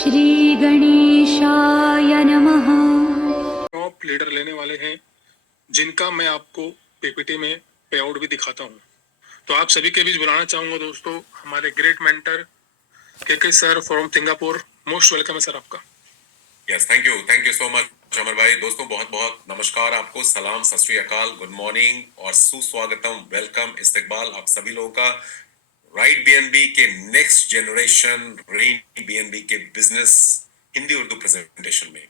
श्री गणेशाय नमः। Top leader लेने वाले हैं जिनका मैं आपको पीपीटी में पे आउट भी दिखाता हूं। तो आप सभी के बीच बुलाना चाहूंगा दोस्तों हमारे ग्रेट मेंटर के sir from Singapore. Most welcome है सर आपका। Yes, thank you so much Amar भाई। दोस्तों बहुत बहुत नमस्कार आपको, सलाम, सत श्री अकाल, गुड मॉर्निंग और सुस्वागतम, वेलकम, इस्तकबाल आप सभी लोगों का राइट बीएनबी के नेक्स्ट जनरेशन रेन बीएनबी के बिजनेस हिंदी उर्दू प्रेजेंटेशन में।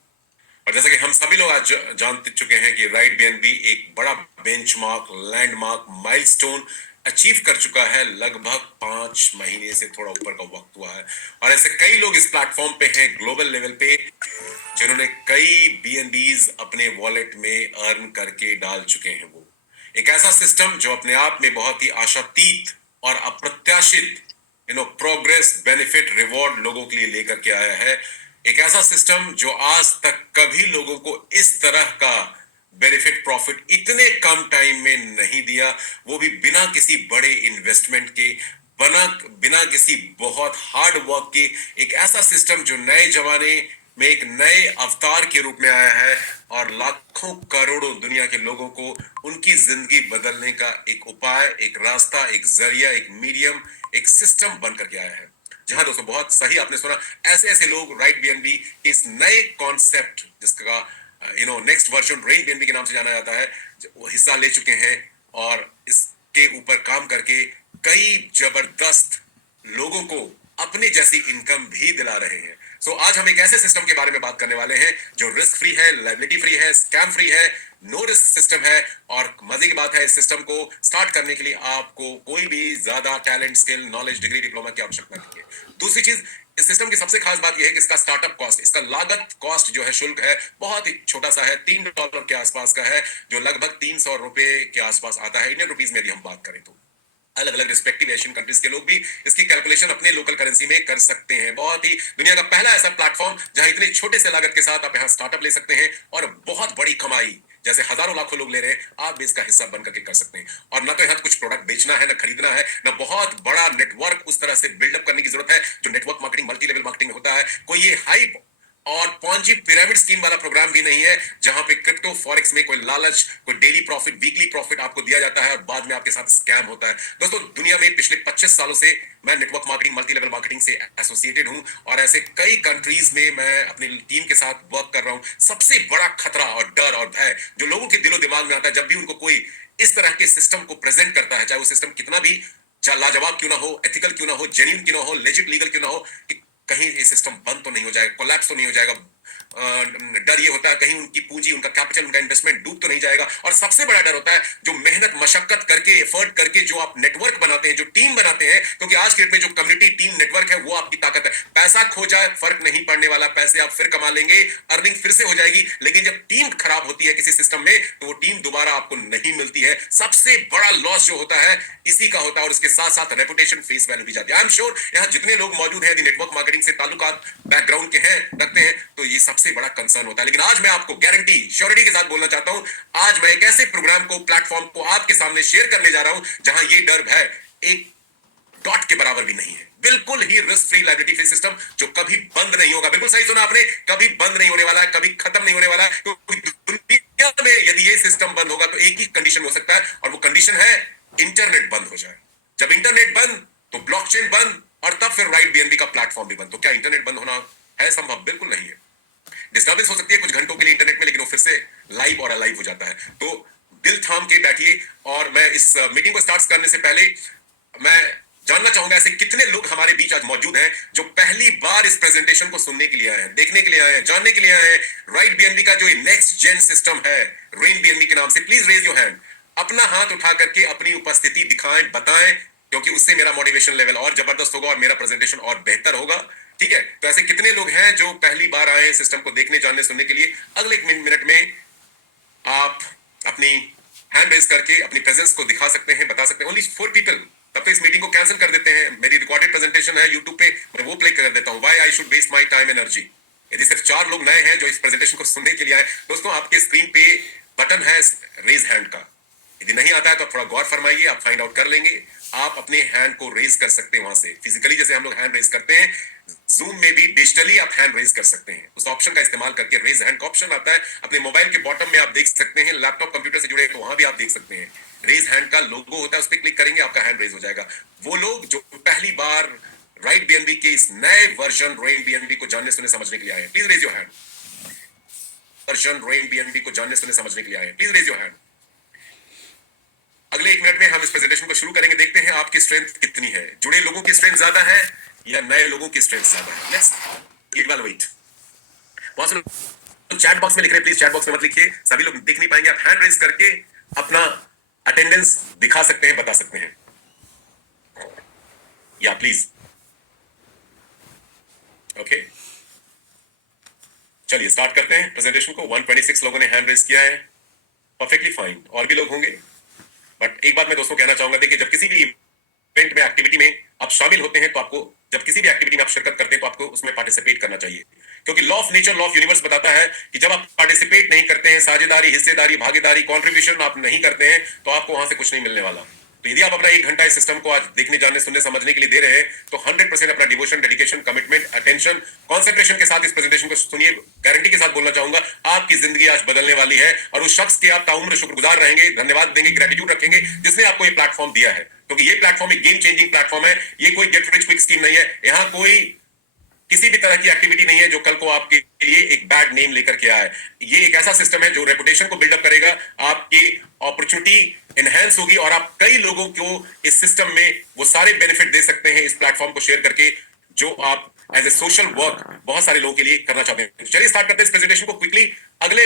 और जैसा कि हम सभी लोग आज जान चुके हैं कि राइट बीएनबी एक बड़ा बेंचमार्क, लैंडमार्क, माइलस्टोन अचीव कर चुका है। लगभग 5 महीने से थोड़ा ऊपर का वक्त हुआ है और ऐसे कई लोग इस प्लेटफॉर्म पे हैं ग्लोबल लेवल पे जिन्होंने कई बीएनबीज अपने वॉलेट में अर्न करके डाल चुके हैं। वो एक ऐसा सिस्टम जो अपने आप में बहुत ही आशातीत और अप्रत्याशित प्रोग्रेस, बेनिफिट, रिवॉर्ड लोगों के लिए लेकर के आया है। एक ऐसा सिस्टम जो आज तक कभी लोगों को इस तरह का बेनिफिट, प्रॉफिट इतने कम टाइम में नहीं दिया, वो भी बिना किसी बड़े इन्वेस्टमेंट के, बिना किसी बहुत हार्ड वर्क के। एक ऐसा सिस्टम जो नए जमाने में एक नए अवतार के रूप में आया है और लाखों करोड़ों दुनिया के लोगों को उनकी जिंदगी बदलने का एक उपाय, एक रास्ता, एक जरिया, एक मीडियम, एक सिस्टम बन करके आया है। जहां दोस्तों बहुत सही आपने सुना, ऐसे ऐसे लोग राइट बीएनबी इस नए कॉन्सेप्ट जिसका नेक्स्ट वर्जन रेन बीएनबी के नाम से जाना जाता है, वो हिस्सा ले चुके हैं और इसके ऊपर काम करके कई जबरदस्त लोगों को अपने जैसी इनकम भी दिला रहे हैं। सो आज हम एक ऐसे सिस्टम के बारे में बात करने वाले हैं जो रिस्क फ्री है, लायबिलिटी फ्री है, स्कैम फ्री है, नो रिस्क सिस्टम है। और मजे की बात है, इस सिस्टम को स्टार्ट करने के लिए आपको कोई भी ज्यादा talent, skill, knowledge, degree, diploma की आवश्यकता नहीं है। दूसरी चीज, इस सिस्टम की सबसे खास बात यह है कि इसका स्टार्टअप कॉस्ट, इसका लागत कॉस्ट जो है, शुल्क है, बहुत ही छोटा सा है, $3 के आसपास का है, जो लगभग $300 के आसपास आता है इंडियन रुपीज में यदि हम बात करें तो। अलग अलग रिस्पेक्टिव एशियन कंट्रीज के लोग भी इसकी कैलकुलेशन अपने लोकल करेंसी में कर सकते हैं। बहुत ही दुनिया का पहला ऐसा प्लेटफॉर्म जहां इतने छोटे से लागत के साथ आप यहां स्टार्टअप ले सकते हैं और बहुत बड़ी कमाई, जैसे हजारों लाखों लोग ले रहे हैं, आप भी इसका हिस्सा बन करके कर सकते हैं। और ना तो यहाँ कुछ प्रोडक्ट बेचना है, ना खरीदना है, ना बहुत बड़ा नेटवर्क उस तरह से बिल्डअप करने की जरूरत है जो network marketing, multi level marketing में होता है। कोई ये हाइप और पॉन्जी पिरामिड स्कीम वाला प्रोग्राम भी नहीं है जहां पे क्रिप्टो फॉरेक्स में कोई लालच, कोई डेली प्रॉफिट, वीकली प्रॉफिट आपको दिया जाता है और बाद में आपके साथ स्कैम होता है। दोस्तों दुनिया में पिछले 25 सालों से मैं network marketing, multi level marketing से एसोसिएटेड हूं और ऐसे कई कंट्रीज में मैं अपनी टीम के साथ वर्क कर रहा हूं। सबसे बड़ा खतरा और डर और भय जो लोगों के दिलो दिमाग में आता है जब भी उनको कोई इस तरह के सिस्टम को प्रेजेंट करता है, चाहे वो सिस्टम कितना भी लाजवाब क्यों ना हो, एथिकल क्यों ना हो, जेन्युइन क्यों ना हो, लेजिट लीगल क्यों ना हो, कि कहीं ये सिस्टम बंद तो नहीं हो जाएगा, कोलैप्स तो नहीं हो जाएगा। डर ये होता है कहीं उनकी पूंजी, उनका कैपिटल, उनका इन्वेस्टमेंट डूब तो नहीं जाएगा। और सबसे बड़ा डर होता है जो मेहनत, मशक्कत करके, एफर्ट करके जो आप नेटवर्क बनाते हैं, जो टीम बनाते हैं, क्योंकि आज के डेट में जो कम्युनिटी टीम नेटवर्क है वो आपकी ताकत है। पैसा खो जाए फर्क नहीं पड़ने वाला, पैसे आप फिर कमा लेंगे, अर्निंग फिर से हो जाएगी, लेकिन जब टीम खराब होती है किसी सिस्टम में तो वो टीम दोबारा आपको नहीं मिलती है। सबसे बड़ा लॉस जो होता है इसी का होता है और इसके साथ साथ रेपुटेशन, फेस वैल्यू भी जाती है। आई एम श्योर यहाँ जितने लोग मौजूद हैं नेटवर्क मार्केटिंग से ताल्लुकात, बैकग्राउंड के हैं, रखते हैं, तो ये सबसे बड़ा कंसर्न होता है। लेकिन आज मैं आपको गारंटी, श्योरिटी के साथ बोलना चाहता हूं, आज मैं एक ऐसे प्रोग्राम को, प्लेटफॉर्म को आपके सामने शेयर करने जा रहा हूं जहां ये डर है एक डॉट के बराबर भी नहीं है। बिल्कुल ही risk free, liability free system जो कभी बंद नहीं होगा। बिल्कुल सही सुना आपने, कभी बंद नहीं होने वाला है, कभी खत्म नहीं होने वाला है। तो दुनिया में यदि ये सिस्टम बंद होगा तो एक ही कंडीशन हो सकता है और वो कंडीशन है इंटरनेट बंद हो जाए। जब इंटरनेट बंद तो ब्लॉकचेन बंद और तब फिर राइट बीएनबी का प्लेटफॉर्म भी बंद। तो क्या इंटरनेट बंद होना है संभव? बिल्कुल नहीं है। डिस्टर्बेंस हो सकती है कुछ घंटों के लिए इंटरनेट में, लेकिन वो फिर से लाइव और अलाइव हो जाता है। तो दिल थाम के बैठिए। और मैं इस मीटिंग को स्टार्ट करने से पहले मैं जानना चाहूंगा ऐसे कितने लोग हमारे बीच आज मौजूद हैं जो पहली बार इस प्रेजेंटेशन को सुनने के लिए आए हैं, देखने के लिए आए हैं, जानने के लिए आए हैं राइट बीएनबी का जो नेक्स्ट जेन सिस्टम है रेन बीएनबी के नाम से। प्लीज रेज योर हैंड, अपना हाथ उठा करके अपनी उपस्थिति दिखाएं, बताएं, क्योंकि उससे मेरा मोटिवेशन लेवल और जबरदस्त होगा और मेरा प्रेजेंटेशन और बेहतर होगा। ठीक है, तो ऐसे कितने लोग हैं जो पहली बार आए हैं सिस्टम को देखने, जानने, सुनने के लिए? अगले 1 मिनट में आप अपनी हैंड रेज करके अपनी प्रेजेंस को दिखा सकते हैं, बता सकते हैं। Only 4 people. तब तो इस मीटिंग को कैंसिल कर देते हैं। मेरी रिकॉर्डेड प्रेजेंटेशन है यूट्यूब पे, मैं वो प्ले कर देता हूं। Why I should waste my time energy. यदि सिर्फ 4 लोग नए हैं जो इस प्रेजेंटेशन को सुनने के लिए आए, दोस्तों आपके स्क्रीन पे बटन है रेज हैंड का, यदि नहीं आता है तो थोड़ा गौर फरमाइए, आप फाइंड आउट कर लेंगे। आप अपने हैंड को रेज कर सकते हैं वहां से फिजिकली, जैसे हम लोग हैंड रेज करते हैं, जूम में भी डिजिटली आप हैंड रेज कर सकते हैं। उस ऑप्शन का इस्तेमाल करके रेज हैंड का ऑप्शन आता है, अपने मोबाइल के बॉटम में आप देख सकते हैं, लैपटॉप कंप्यूटर से जुड़े तो वहां भी आप देख सकते हैं, रेज हैंड का लोगो होता है, उस पर क्लिक करेंगे आपका हैंड रेज हो जाएगा। वो लोग जो पहली बार राइट बीएनबी के इस नए वर्जन रोइन बीएनबी को जानने सुनने समझने के लिए आए हैं, please raise your hand. Version रोइन बीएनबी को जानने सुनने समझने के लिए आए हैं, प्लीज रेज योर हैंड। अगले 1 मिनट में हम इस प्रेजेंटेशन को शुरू करेंगे, देखते हैं आपकी स्ट्रेंथ कितनी है, जुड़े लोगों की स्ट्रेंथ ज्यादा है या नए लोगों की स्ट्रेंथ ज्यादा है। Let's evaluate. बहुत से लोग चैट बॉक्स में लिख रहे हैं, प्लीज चैट बॉक्स में मत लिखिए, सभी लोग देख नहीं पाएंगे। आप हैंड रेज करके अपना अटेंडेंस दिखा सकते हैं, बता सकते हैं, या प्लीज। ओके, चलिए स्टार्ट करते हैं प्रेजेंटेशन को। 126 लोगों ने हैंड रेज किया है, परफेक्टली फाइन, और भी लोग होंगे। बट एक बात मैं दोस्तों कहना चाहूंगा, देखिए जब किसी भी इवेंट में, एक्टिविटी में आप शामिल होते हैं तो आपको, जब किसी भी एक्टिविटी में आप शिरकत करते हैं तो आपको उसमें पार्टिसिपेट करना चाहिए, क्योंकि law of nature, law of universe बताता है कि जब आप पार्टिसिपेट नहीं करते हैं, साझेदारी, हिस्सेदारी, भागीदारी, कंट्रीब्यूशन आप नहीं करते हैं, तो आपको वहां से कुछ नहीं मिलने वाला। तो यदि आप अपना 1 घंटा इस सिस्टम को आज देखने, जानने, सुनने, समझने के लिए दे रहे हैं, तो 100% अपना devotion, dedication, commitment, attention, concentration के साथ इस प्रेजेंटेशन को सुनिए। गारंटी के साथ बोलना चाहूंगा, आपकी जिंदगी आज बदलने वाली है, और उस शख्स के आप ताउम्र शुक्रगुजार रहेंगे, धन्यवाद देंगे, ग्रेटिट्यूड रखेंगे, जिसने आपको ये प्लेटफॉर्म दिया है, क्योंकि ये प्लेटफॉर्म एक गेम चेंजिंग प्लेटफॉर्म है। ये कोई गेट रिच क्विक स्कीम नहीं है, यहाँ कोई किसी भी तरह की एक्टिविटी नहीं है जो कल को आपके लिए एक बैड नेम लेकर के आए। ये एक ऐसा सिस्टम है जो रेपुटेशन को बिल्डअप करेगा, आपकी अपॉर्चुनिटी एनहेंस होगी, और आप कई लोगों को इस सिस्टम में वो सारे बेनिफिट दे सकते हैं इस प्लेटफॉर्म को शेयर करके, जो आप एज ए सोशल वर्क बहुत सारे लोगों के लिए करना चाहते हैं। चलिए स्टार्ट करते हैं इस प्रेजेंटेशन को क्विकली। अगले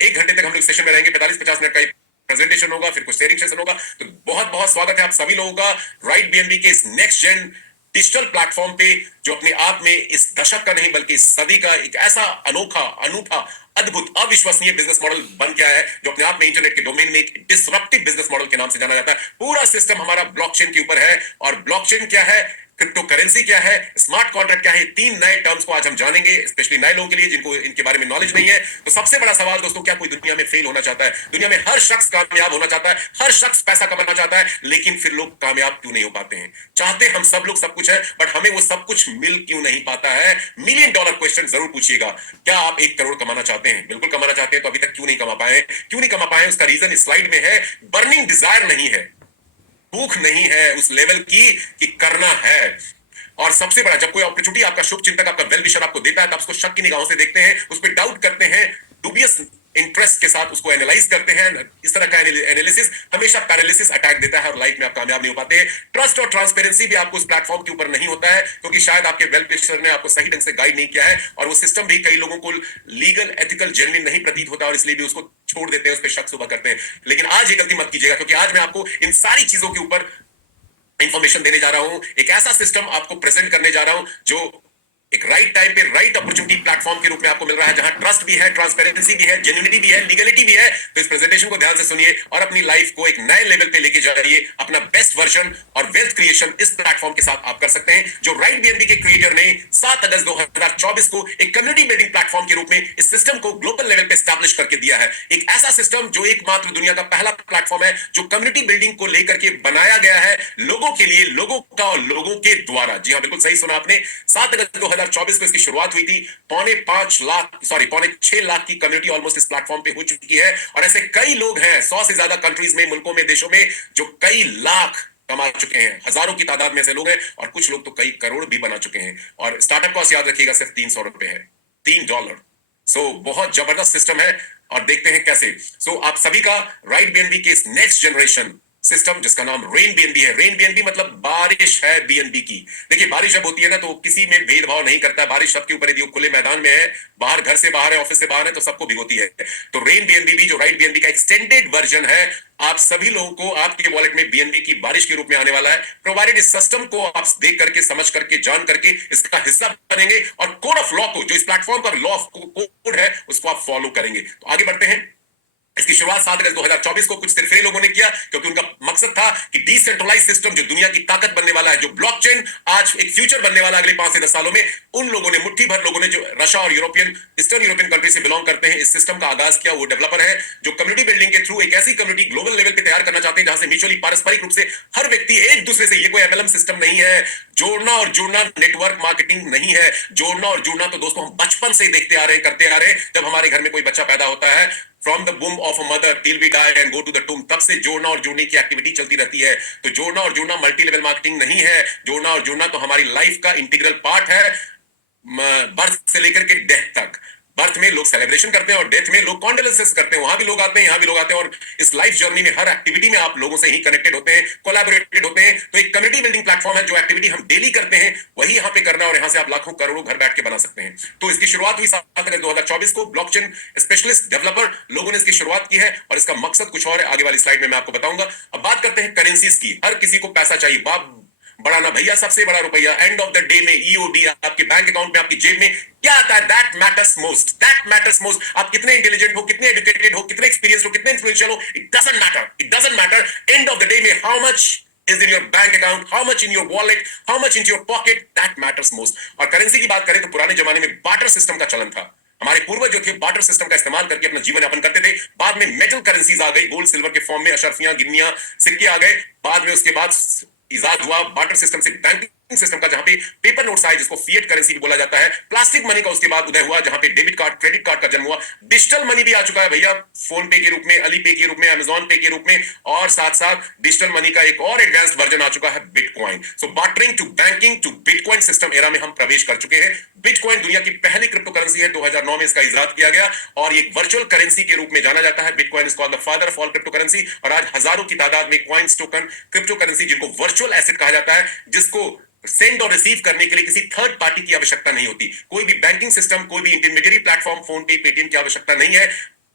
1 घंटे तक हम लोग सेशन में रहेंगे, 45-50 मिनट का प्रेजेंटेशन होगा, फिर कुछ शेयरिंग सेशन होगा। तो बहुत बहुत स्वागत है आप सभी लोगों का राइट बीएनबी के इस नेक्स्ट जेन डिजिटल प्लेटफॉर्म पे, जो अपने आप में इस दशक का नहीं बल्कि इस सदी का एक ऐसा अनोखा, अनूठा, अद्भुत, अविश्वसनीय बिजनेस मॉडल बन गया है, जो अपने आप में इंटरनेट के डोमेन में एक डिसरप्टिव बिजनेस मॉडल के नाम से जाना जाता है। पूरा सिस्टम हमारा ब्लॉकचेन के ऊपर है, और ब्लॉकचेन क्या है, क्रिप्टो करेंसी क्या है, स्मार्ट कॉन्ट्रैक्ट क्या है, 3 नए टर्म्स को आज हम जानेंगे, स्पेशली नए लोगों के लिए जिनको इनके बारे में नॉलेज नहीं है। तो सबसे बड़ा सवाल दोस्तों, क्या कोई दुनिया में फेल होना चाहता है? दुनिया में हर शख्स कामयाब होना चाहता है, हर शख्स पैसा कमाना चाहता है, लेकिन फिर लोग कामयाब क्यों नहीं हो पाते हैं? चाहते हम सब लोग सब कुछ है, बट हमें वो सब कुछ मिल क्यों नहीं पाता है? $1 मिलियन क्वेश्चन जरूर पूछिएगा। क्या आप 1 करोड़ कमाना चाहते हैं? बिल्कुल कमाना चाहते हैं, तो अभी तक क्यों नहीं कमा पाए? क्यों नहीं कमा पाए? उसका रीजन इस स्लाइड में है। बर्निंग डिजायर नहीं है, भूख नहीं है उस लेवल की कि करना है। और सबसे बड़ा, जब कोई अपॉर्चुनिटी आपका शुभ चिंतक, आपका वेल विशर आपको देता है, तो आप उसको शक की निगाहों से देखते हैं, उस पर डाउट करते हैं, डूबियस इंटरेस्ट के साथ उसको एनालाइज करते हैं। इस तरह का एनालिसिस हमेशा पैरालिसिस अटैक देता है, और लाइफ में आप कामयाब नहीं हो पाते। ट्रस्ट और ट्रांसपेरेंसी भी आपको उस प्लेटफॉर्म के ऊपर नहीं होता है, क्योंकि शायद आपके वेल विशर ने आपको सही ढंग से गाइड नहीं किया है, और वो सिस्टम भी कई लोगों को लीगल, एथिकल, जेन्युइन नहीं प्रतीत होता, और इसलिए भी उसको छोड़ देते हैं, उस पर शक सुबह करते हैं। लेकिन आज ये गलती मत कीजिएगा, क्योंकि आज मैं आपको इन सारी चीजों के ऊपर इंफॉर्मेशन देने जा रहा हूं। एक ऐसा सिस्टम आपको प्रेजेंट करने जा रहा हूं जो एक राइट टाइम पे राइट अपॉर्चुनिटी प्लेटफॉर्म के रूप में आपको मिल रहा है, जहां ट्रस्ट भी है, ट्रांसपेरेंसी भी है, जेन्युइनिटी भी है, लीगलिटी भी है। तो इस प्रेजेंटेशन को ध्यान से सुनिए और अपनी लाइफ को एक नए लेवल पे लेके जाइए। अपना बेस्ट वर्जन और वेल्थ क्रिएशन इस प्लेटफॉर्म के साथ आप कर सकते हैं, जो राइट बीएनबी के क्रिएटर ने 7 अगस्त 2024 को एक कम्युनिटी बिल्डिंग प्लेटफॉर्म के रूप में इस सिस्टम को ग्लोबल लेवल पे एस्टैब्लिश करके दिया है। एक ऐसा सिस्टम जो एकमात्र दुनिया का पहला प्लेटफॉर्म है जो कम्युनिटी बिल्डिंग को लेकर के बनाया गया है, लोगों के लिए, लोगों का और लोगों के द्वारा। जी हां, बिल्कुल सही सुना आपने। 7 अगस्त 2024 को इसकी शुरुआत हुई थी। पौने 6 लाख की कम्युनिटी ऑलमोस्ट इस प्लेटफॉर्म पे हो चुकी है, और ऐसे कई लोग हैं 100 से ज्यादा कंट्रीज में, मुल्कों में, देशों में, जो कई लाख कमा चुके हैं। हजारों की तादाद में ऐसे लोग हैं, और कुछ लोग तो कई करोड़ भी बना चुके हैं। और स्टार्टअप कॉस्ट याद रखिएगा सिर्फ $300 है, $3। सो बहुत जबरदस्त सिस्टम है, और देखते हैं कैसे। सो आप सभी का राइट बीएनबी के इस नेक्स्ट जनरेशन सिस्टम, जिसका नाम रेन बीएनबी है। रेन बीएनबी मतलब बारिश है बीएनबी की। देखिए बारिश जब होती है ना, तो किसी में भेदभाव नहीं करता है। बारिश सबके ऊपर, यदि खुले मैदान में है, बाहर, घर से बाहर है, ऑफिस से बाहर है, तो सबको भिगोती है। तो रेन बीएनबी भी, जो राइट बीएनबी का एक्सटेंडेड वर्जन है, आप सभी लोगों को आपके वॉलेट में बीएनबी की बारिश के रूप में आने वाला है। प्रोवाइडेड इस सिस्टम को आप देख करके, समझ करके, जान करके इसका हिस्सा बनेंगे, और कोड ऑफ लॉ को, जो इस प्लेटफॉर्म का लॉ कोड है, उसको आप फॉलो करेंगे। तो आगे बढ़ते हैं। इसकी शुरुआत 7 अगस्त 2024 को कुछ तिरफेरे लोगों ने किया, क्योंकि उनका मकसद था कि डिसेंट्रलाइज सिस्टम जो दुनिया की ताकत बनने वाला है, जो ब्लॉकचेन आज एक फ्यूचर बनने वाला अगले 5 से 10 सालों में, उन लोगों ने, मुट्ठी भर लोगों ने जो रशिया और ईस्टर्न यूरोपियन कंट्री से बिलोंग करते हैं, इस सिस्टम का आगाज किया। वो डेवलपर है जो कम्युनिटी बिल्डिंग के थ्रू एक ऐसी कम्युनिटी ग्लोबल लेवल पे तैयार करना चाहते हैं जहां से म्यूचुअली पारस्परिक रूप से हर व्यक्ति एक दूसरे से, ये कोई एमएलएम सिस्टम नहीं है, जोड़ना और जुड़ना नेटवर्क मार्केटिंग नहीं है। जोड़ना और जुड़ना तो दोस्तों हम बचपन से ही देखते आ रहे हैं, करते आ रहे हैं। जब हमारे घर में कोई बच्चा पैदा होता है, फ्रॉम द बूम of a mother till we die and go to the tomb, तब से जोड़ना और जुड़ने की एक्टिविटी चलती रहती है। तो जोड़ना और जुड़ना मल्टी लेवल मार्केटिंग नहीं है। जोड़ना और जुड़ना तो हमारी लाइफ का इंटीग्रल पार्ट है, बर्थ से लेकर के डेथ तक। बर्थ में लोग सेलिब्रेशन करते हैं और डेथ में लोग कॉन्डोलेंसेस करते हैं, वहां भी लोग आते हैं, यहां भी लोग आते हैं, और इस लाइफ जर्नी में हर एक्टिविटी में आप लोगों से ही कनेक्टेड होते हैं, कोलैबोरेटेड होते हैं। तो एक कम्युनिटी बिल्डिंग प्लेटफॉर्म है, जो एक्टिविटी हम डेली करते हैं वही यहां पे करना, और यहां से आप लाखों करोड़ों घर बैठ के बना सकते हैं। तो इसकी शुरुआत हुई 7 अगस्त 2024 को। ब्लॉकचेन स्पेशलिस्ट डेवलपर लोगों ने इसकी शुरुआत की है, और इसका मकसद कुछ और है, आगे वाली स्लाइड में मैं आपको बताऊंगा। अब बात करते हैं करेंसीज की। हर किसी को पैसा चाहिए, बाप बड़ा ना भैया, सबसे बड़ा रुपया। एंड ऑफ द डे में ईओडी आपके बैंक अकाउंट में, आपकी जेब में क्या आता है, that matters most, that matters most. आप कितने इंटेलिजेंट हो, कितने एजुकेटेड हो, कितने एक्सपीरियंस हो, कितने इन्फ्लुएंशियल हो, it doesn't matter, it doesn't matter. End of the day में how much is in your bank account, how much in your wallet, how much into your pocket, that matters most। और currency की बात करें तो पुराने जमाने में barter system का चलन था। हमारे पूर्वज जो थे बार्टर सिस्टम का इस्तेमाल करके अपना जीवन यापन करते थे। बाद में मेटल करेंसीज आ गई, गोल्ड सिल्वर के फॉर्म में अशर्फियां, गिन्नियां, सिक्के आ गए। बाद में उसके बाद इजाद हुआ बार्टर सिस्टम से बैंकिंग सिस्टम का, जहां पे पेपर नोट्स आए जिसको फिएट करेंसी भी बोला जाता है। प्लास्टिक मनी का उसके बाद उदय हुआ, जहां पे डेबिट कार्ड, क्रेडिट कार्ड का जन्म हुआ। डिजिटल मनी भी आ चुका है भैया, फोन पे के रूप में, अली पे के रूप में, अमेजॉन पे के रूप में, और साथ साथ डिजिटल मनी का एक और एडवांस्ड वर्जन आ चुका है, bitcoin. So bartering to banking to bitcoin system era में हम प्रवेश कर चुके हैं। बिटकॉइन दुनिया की पहली क्रिप्टो करेंसी है, 2009 में इसका इजाद किया गया, और एक वर्चुअल करेंसी के रूप में जाना जाता है। Bitcoin is called the father of all crypto currency. और आज हजारों की तादाद में कॉइन्स, टोकन, क्रिप्टो करेंसी, जिनको वर्चुअल एसेट कहा जाता है, जिसको सेंड और रिसीव करने के लिए किसी थर्ड पार्टी की आवश्यकता नहीं होती। कोई भी बैंकिंग सिस्टम, कोई भी इंटरमीडियरी प्लेटफॉर्म, फोन पे, पेटीएम की आवश्यकता नहीं है।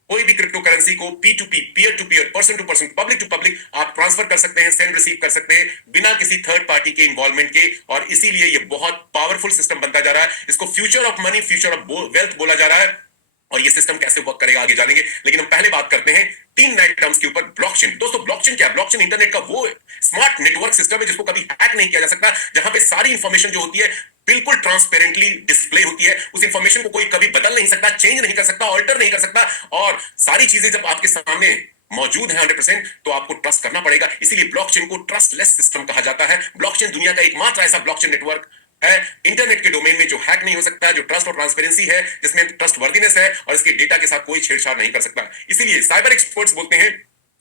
कोई भी क्रिप्टो करेंसी को P2P, peer to peer, person to person, public to public आप ट्रांसफर कर सकते हैं, सेंड रिसीव कर सकते हैं, बिना किसी थर्ड पार्टी के इन्वॉल्वमेंट के। और इसीलिए ये बहुत पावरफुल सिस्टम बनता जा रहा है। इसको future of money, future of wealth बोला जा रहा है। और ये सिस्टम कैसे वर्क करेगा आगे जानेंगे, लेकिन हम पहले बात करते हैं 3 नए टर्म्स के ऊपर। ब्लॉकचेन। दोस्तों ब्लॉकचेन क्या है? ब्लॉकचेन इंटरनेट का वो स्मार्ट नेटवर्क सिस्टम है जिसको कभी हैक नहीं किया जा सकता, जहां पे सारी इंफॉर्मेशन जो होती है बिल्कुल ट्रांसपेरेंटली डिस्प्ले होती है। उस इंफॉर्मेशन को कोई कभी बदल नहीं सकता, चेंज नहीं कर सकता, ऑल्टर नहीं कर सकता, और सारी चीजें जब आपके सामने मौजूद है 100%, तो आपको ट्रस्ट करना पड़ेगा। इसीलिए ब्लॉकचेन को ट्रस्टलेस सिस्टम कहा जाता है। ब्लॉकचेन दुनिया का एकमात्र ऐसा ब्लॉकचेन नेटवर्क है इंटरनेट के डोमेन में जो हैक नहीं हो सकता, जो ट्रस्ट और ट्रांसपेरेंसी है, जिसमें ट्रस्ट वर्दीनेस है, और इसके डेटा के साथ कोई छेड़छाड़ नहीं कर सकता। इसीलिए साइबर एक्सपर्ट्स बोलते हैं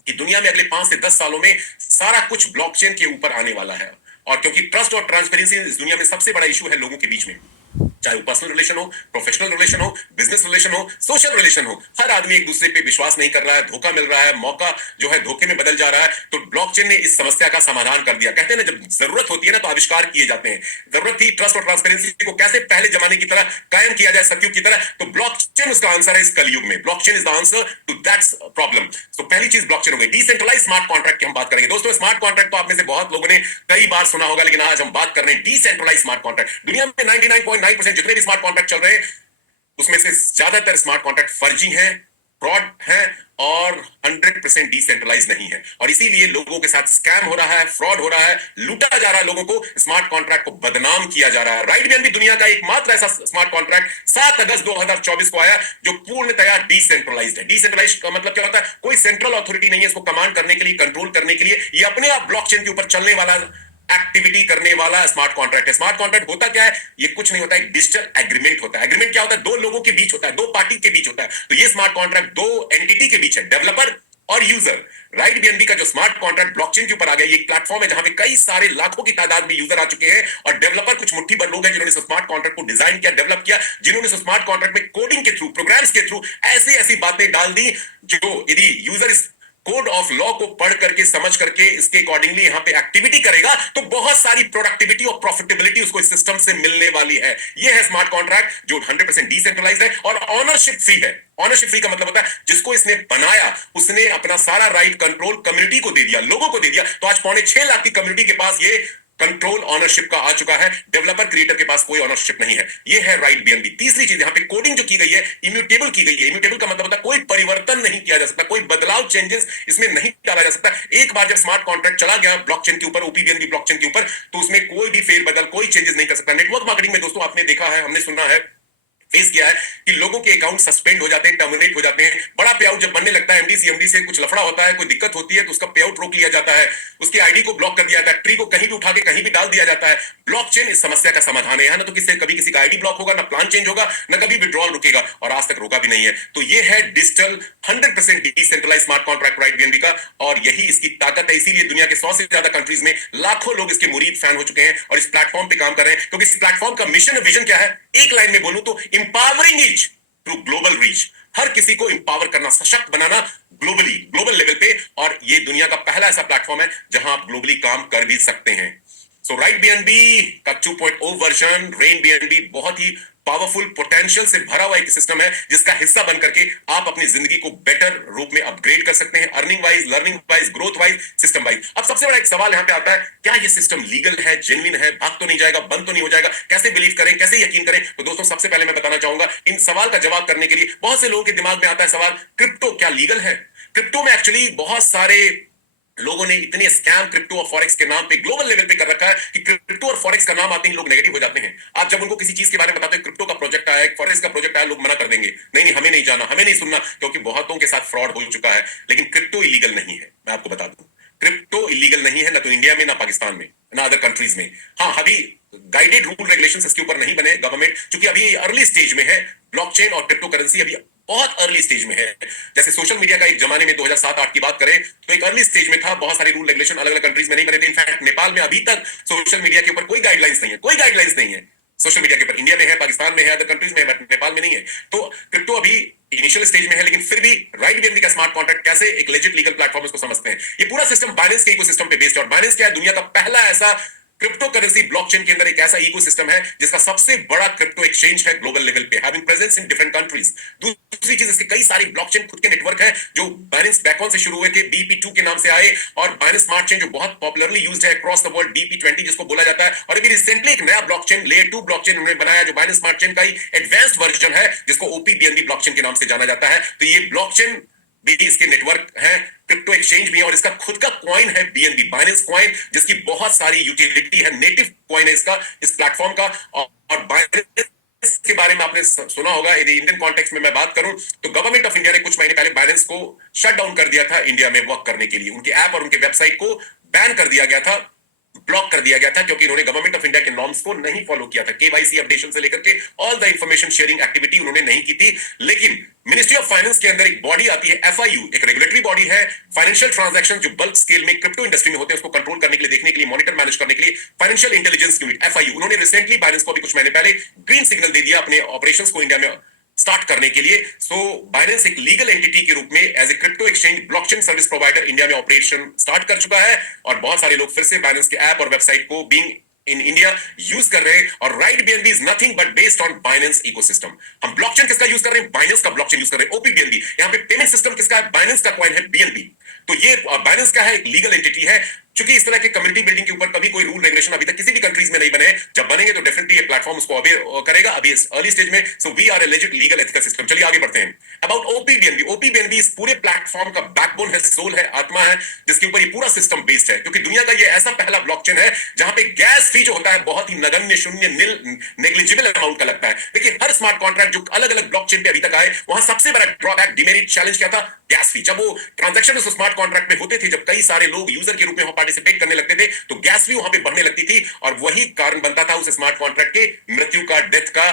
कि दुनिया में अगले 5 से 10 सालों में सारा कुछ ब्लॉकचेन के ऊपर आने वाला है। और क्योंकि ट्रस्ट और ट्रांसपेरेंसी इस दुनिया में सबसे बड़ा इशू है लोगों के बीच में, चाहे वो पर्सनल रिलेशन हो, प्रोफेशनल रिलेशन हो, बिजनेस रिलेशन हो, सोशल रिलेशन हो, हर आदमी एक दूसरे पे विश्वास नहीं कर रहा है, धोखा मिल रहा है, मौका जो है धोखे में बदल जा रहा है। तो ब्लॉकचेन ने इस समस्या का समाधान कर दिया। कहते हैं ना, जब जरूरत होती है ना तो आविष्कार किए जाते हैं। जरूरत थी ट्रस्ट और ट्रांसपेरेंसी को कैसे पहले जमाने की तरह कायम किया जाए, सतयुग की तरह, तो ब्लॉकचेन उसका आंसर है इस कलयुग में। Blockchain is the answer to that problem. तो पहली चीज ब्लॉकचेन हो गई। डिसेंट्रलाइज स्मार्ट कॉन्ट्रैक्ट की हम बात करेंगे। दोस्तों स्मार्ट कॉन्ट्रैक्ट तो आप में से बहुत लोगों ने कई बार सुना होगा, लेकिन आज हम बात कर रहे हैं डिसेंट्रलाइज स्मार्ट कॉन्ट्रैक्ट। दुनिया में 99.9% जितने भी स्मार्ट कॉन्ट्रैक्ट चल रहे हैं उसमें से ज्यादातर स्मार्ट कॉन्ट्रैक्ट फर्जी हैं, फ्रॉड हैं, और 100% डिसेंट्रलाइज नहीं है। और इसीलिए लोगों के साथ स्कैम हो रहा है, फ्रॉड हो रहा है, लूटा जा रहा है लोगों को, स्मार्ट कॉन्ट्रैक्ट को बदनाम किया जा रहा है। राइट भी दुनिया का एकमात्र ऐसा स्मार्ट कॉन्ट्रैक्ट 7 अगस्त 2024 को आया जो पूर्णतया डिसेंट्रलाइज्ड है। डिसेंट्रलाइज्ड का मतलब क्या होता है? कोई सेंट्रल अथॉरिटी नहीं है इसको कमांड करने के लिए, कंट्रोल करने के लिए। ये अपने आप ब्लॉकचेन के ऊपर चलने वाला, एक्टिविटी करने वाला स्मार्ट कॉन्ट्रैक्ट है। स्मार्ट कॉन्ट्रैक्ट होता क्या है? ये कुछ नहीं होता, एक डिजिटल एग्रीमेंट होता है। एग्रीमेंट क्या होता है? 2 लोगों के बीच होता है, 2 पार्टी के बीच होता है। तो ये स्मार्ट कॉन्ट्रैक्ट 2 एंटिटी के बीच है, डेवलपर और यूजर। राइट बीएनबी का जो स्मार्ट कॉन्ट्रैक्ट ब्लॉकचेन के ऊपर आ गया, ये एक प्लेटफॉर्म है जहां पे कई सारे लाखों की तादाद में यूजर आ चुके हैं, और डेवलपर कुछ मुट्ठी भर लोग हैं जिन्होंने स्मार्ट कॉन्ट्रैक्ट को डिजाइन किया, डेवलप किया, जिन्होंने स्मार्ट कॉन्ट्रैक्ट में कोडिंग के थ्रू, प्रोग्राम्स के थ्रू ऐसी ऐसी बातें डाल दी जो यदि यूजर इस कोड ऑफ लॉ को पढ़ करके, समझ करके, इसके अकॉर्डिंगली यहां पे एक्टिविटी करेगा तो बहुत सारी प्रोडक्टिविटी और प्रॉफिटेबिलिटी उसको इस सिस्टम से मिलने वाली है। यह है स्मार्ट कॉन्ट्रैक्ट जो 100% डिसेंट्रलाइज्ड है और ऑनरशिप फ्री है। ऑनरशिप फ्री का मतलब होता है जिसको इसने बनाया उसने अपना सारा राइट कंट्रोल कम्युनिटी को दे दिया, लोगों को दे दिया। तो आज 6.25 लाख की कम्युनिटी के पास ये कंट्रोल ऑनरशिप का आ चुका है, डेवलपर क्रिएटर के पास कोई ऑनरशिप नहीं है। ये है राइट बीएनबी। तीसरी चीज, यहाँ पे कोडिंग जो की गई है इम्यूटेबल की गई है। इम्यूटेबल का मतलब होता है कोई परिवर्तन नहीं किया जा सकता, कोई बदलाव चेंजेस इसमें नहीं डाला जा सकता। एक बार जब स्मार्ट कॉन्ट्रैक्ट चला गया ब्लॉकचेन के ऊपर, ओपीबीएनबी ब्लॉकचेन के ऊपर, तो उसमें कोई भी फेरबदल, कोई चेंजेस नहीं कर सकता। नेटवर्क मार्केटिंग में दोस्तों आपने देखा है, हमने सुना है, फेस किया है कि लोगों के अकाउंट सस्पेंड हो जाते हैं, टर्मिनेट हो जाते हैं। बड़ा पे आउट जब बनने लगता है, एमडी सीएमडी से कुछ लफड़ा होता है, कोई दिक्कत होती है, तो उसका पे आउट रोक लिया जाता है, उसकी आईडी को ब्लॉक कर दिया जाता है, ट्री को कहीं भी उठा के कहीं भी डाल दिया जाता है। ब्लॉकचेन इस समस्या का समाधान है। ना तो कभी किसी का आईडी ब्लॉक होगा, ना प्लान चेंज होगा, ना कभी विड्रॉल रुकेगा, और आज तक रोका भी नहीं है। तो ये है digital 100% decentralise smart contract Right BNB का, और यही इसकी ताकत है। इसीलिए दुनिया के 100 से ज्यादा कंट्रीज में लाखों लोग इसके मुरीद फैन हो चुके हैं और इस प्लेटफॉर्म पे काम कर रहे हैं, क्योंकि इस प्लेटफॉर्म का मिशन विजन क्या है, एक लाइन में बोलूं तो empowering each through global reach. हर किसी को इंपावर करना, सशक्त बनाना ग्लोबली, ग्लोबल लेवल पे, और ये दुनिया का पहला ऐसा प्लेटफॉर्म है जहां आप ग्लोबली काम कर भी सकते हैं। सो राइट बीएनबी का 2.0 वर्जन, रेन बीएनबी, बहुत ही पावरफुल पोटेंशियल से भरा हुआ एक सिस्टम है जिसका हिस्सा बन करके आप अपनी जिंदगी को बेटर रूप में अपग्रेड कर सकते हैं, earning wise, learning wise, growth wise, system wise. अब सबसे बड़ा एक सवाल यहां पे आता है, क्या ये सिस्टम लीगल है, जेन्युइन है, भाग तो नहीं जाएगा, बंद तो नहीं हो जाएगा, कैसे बिलीव करें, कैसे यकीन करें? तो दोस्तों सबसे पहले मैं बताना चाहूंगा, इन सवाल का जवाब करने के लिए बहुत से लोगों के दिमाग में आता है सवाल, क्रिप्टो क्या लीगल है? क्रिप्टो में एक्चुअली बहुत सारे लोगों ने इतने स्कैम क्रिप्टो और फॉरेक्स के नाम पे ग्लोबल लेवल पे कर रखा है कि क्रिप्टो और फॉरेक्स का नाम आते ही लोग नेगेटिव हो जाते हैं। आप जब उनको किसी चीज के बारे में बताते हो, क्रिप्टो का प्रोजेक्ट आया है, फॉरेक्स का प्रोजेक्ट आया, लोग मना कर देंगे, नहीं नहीं हमें नहीं जाना, हमें नहीं सुनना, क्योंकि बहुतों के साथ फ्रॉड हो चुका है। लेकिन क्रिप्टो इलीगल नहीं है, मैं आपको बता दूं, क्रिप्टो इलीगल नहीं है, ना तो इंडिया में, ना पाकिस्तान में, ना अदर कंट्रीज में। हाँ, अभी गाइडेड रूल रेगुलेशंस इसके ऊपर नहीं बने गवर्नमेंट, क्योंकि अभी अर्ली स्टेज में है। ब्लॉकचेन और क्रिप्टो करेंसी अभी बहुत अर्ली स्टेज में है। जैसे सोशल मीडिया का एक जमाने में 2007-8 की बात करें तो एक अर्ली स्टेज में था, बहुत सारे रूल रेगुलेशन अलग अलग कंट्रीज में नहीं बने थे। इनफैक्ट नेपाल में अभी तक सोशल मीडिया के ऊपर कोई गाइडलाइंस नहीं है, कोई गाइडलाइंस नहीं है सोशल मीडिया के ऊपर। इंडिया में है, पाकिस्तान में है, अदर कंट्रीज में है, बट नेपाल में नहीं है। तो क्रिप्टो अभी इनिशियल स्टेज में है, लेकिन फिर भी राइट बीएनबी का स्मार्ट कॉन्ट्रैक्ट कैसे एक लेजिट लीगल प्लेटफॉर्म इसको समझते हैं। ये पूरा सिस्टम बाइनेंस के इकोसिस्टम पे बेस्ड है, और बाइनेंस क्या है, दुनिया का पहला ऐसा क्रिप्टो करेंसी ब्लॉकचेन के अंदर एक ऐसा इकोसिस्टम है जिसका सबसे बड़ा क्रिप्टो एक्सचेंज है ग्लोबल लेवल पे, having presence in different countries. दूसरी चीज, इसके कई सारे ब्लॉकचेन खुद के नेटवर्क हैं जो बाइनेंस बैकऑन से शुरू हुए थे, बीपी2 के नाम से आए, और बाइनेंस स्मार्ट चेन जो बहुत पॉपुलरली यूज्ड है अक्रॉस द वर्ल्ड, बीपी20 जिसको बोला जाता है। और अभी रिसेंटली एक नया ब्लॉकचेन, लेयर 2 ब्लॉकचेन उन्होंने बनाया जो बाइनेंस स्मार्ट चेन का ही एडवांस्ड वर्जन है, जिसको ओपीबीएनबी ब्लॉकचेन के नाम से जाना जाता है। तो ये ब्लॉकचेन भी इसके नेटवर्क है, क्रिप्टो एक्सचेंज भी है, और इसका खुद का कॉइन है बीएनबी, बाइनेंस कॉइन, जिसकी बहुत सारी यूटिलिटी है, नेटिव कॉइन है इसका, इस प्लेटफॉर्म का। और बाइनेंस के बारे में आपने सुना होगा, यदि इंडियन कॉन्टेक्स्ट में मैं बात करूं तो गवर्नमेंट ऑफ इंडिया ने कुछ महीने पहले बाइनेंस को शट डाउन कर दिया था इंडिया में वर्क करने के लिए। उनके ऐप और उनके वेबसाइट को बैन कर दिया गया था, ब्लॉक कर दिया गया था, क्योंकि उन्होंने गवर्नमेंट ऑफ इंडिया के नॉर्म्स को नहीं फॉलो किया था। केवाईसी अपडेशन से लेकर के all the information sharing activity उन्होंने नहीं की थी। लेकिन मिनिस्ट्री ऑफ फाइनेंस के अंदर एक बॉडी आती है, एफआईयू, एक रेगुलेटरी बॉडी है, फाइनेंशियल ट्रांजैक्शन जो बल्क स्केल में क्रिप्टो इंडस्ट्री में होते हैं उसको कंट्रोल करने के लिए, देखने के लिए, मॉनिटर मैनेज करने के लिए, फाइनेंशियल इंटेलिजेंस यूनिट, एफआईयू। उन्होंने रिसेंटली बाइनेंस को अभी कुछ महीने पहले ग्रीन सिग्नल दे दिया अपने ऑपरेशंस को इंडिया में स्टार्ट करने के लिए। सो बाइनेंस एक लीगल एंटिटी के रूप में as a crypto exchange blockchain service provider India में ऑपरेशन स्टार्ट कर चुका है, और बहुत सारे लोग फिर से बाइनेंस के ऐप और वेबसाइट को बीइंग इन इंडिया यूज कर रहे हैं। और right BNB is nothing but based on Binance ecosystem. हम ब्लॉकचेन किसका यूज कर रहे हैं? बाइनेंस का ब्लॉकचेन यूज कर रहे हैं, ओपीबीएनबी। यहाँ पे पेमेंट सिस्टम किसका है? बाइनेंस का कॉइन है बीएनबी। तो ये बाइनेंस का है, एक लीगल एंटिटी है। क्योंकि इस तरह के कम्युनिटी बिल्डिंग के ऊपर कभी कोई रूल रेगुलेशन अभी तक किसी भी कंट्रीज में नहीं बने, जब बनेंगे तो डेफिनेटली ये प्लेटफॉर्म उसको अवेयर करेगा। अभी इस अर्ली स्टेज में, so we are a legit legal ethical system. चलिए आगे बढ़ते हैं। अबाउट ओपीबीएनबी, ओपीबीएनबी इस पूरे प्लेटफॉर्म का बैकबोन है, सोल है, आत्मा है, जिसके ऊपर ये पूरा सिस्टम बेस्ड है। क्योंकि दुनिया का ये ऐसा पहला ब्लॉकचेन है जहां पे गैस फी जो होता है बहुत ही नगण्य, शून्य, निल, नेग्लिजिबल अमाउंट का लगता है। देखिए हर स्मार्ट कॉन्ट्रैक्ट जो अलग अलग ब्लॉकचेन पे अभी तक आए, वहां सबसे बड़ा ड्रॉबैक, डिमेरिट, चैलेंज क्या था? गैस फी। जब वो ट्रांजैक्शन उस स्मार्ट कॉन्ट्रैक्ट में होते थे, जब कई सारे लोग यूजर के रूप में वहां पार्टिसिपेट करने लगते थे, तो गैस फी वहां पे बढ़ने लगती थी, और वही कारण बनता था उस स्मार्ट कॉन्ट्रैक्ट के मृत्यु का, डेथ का,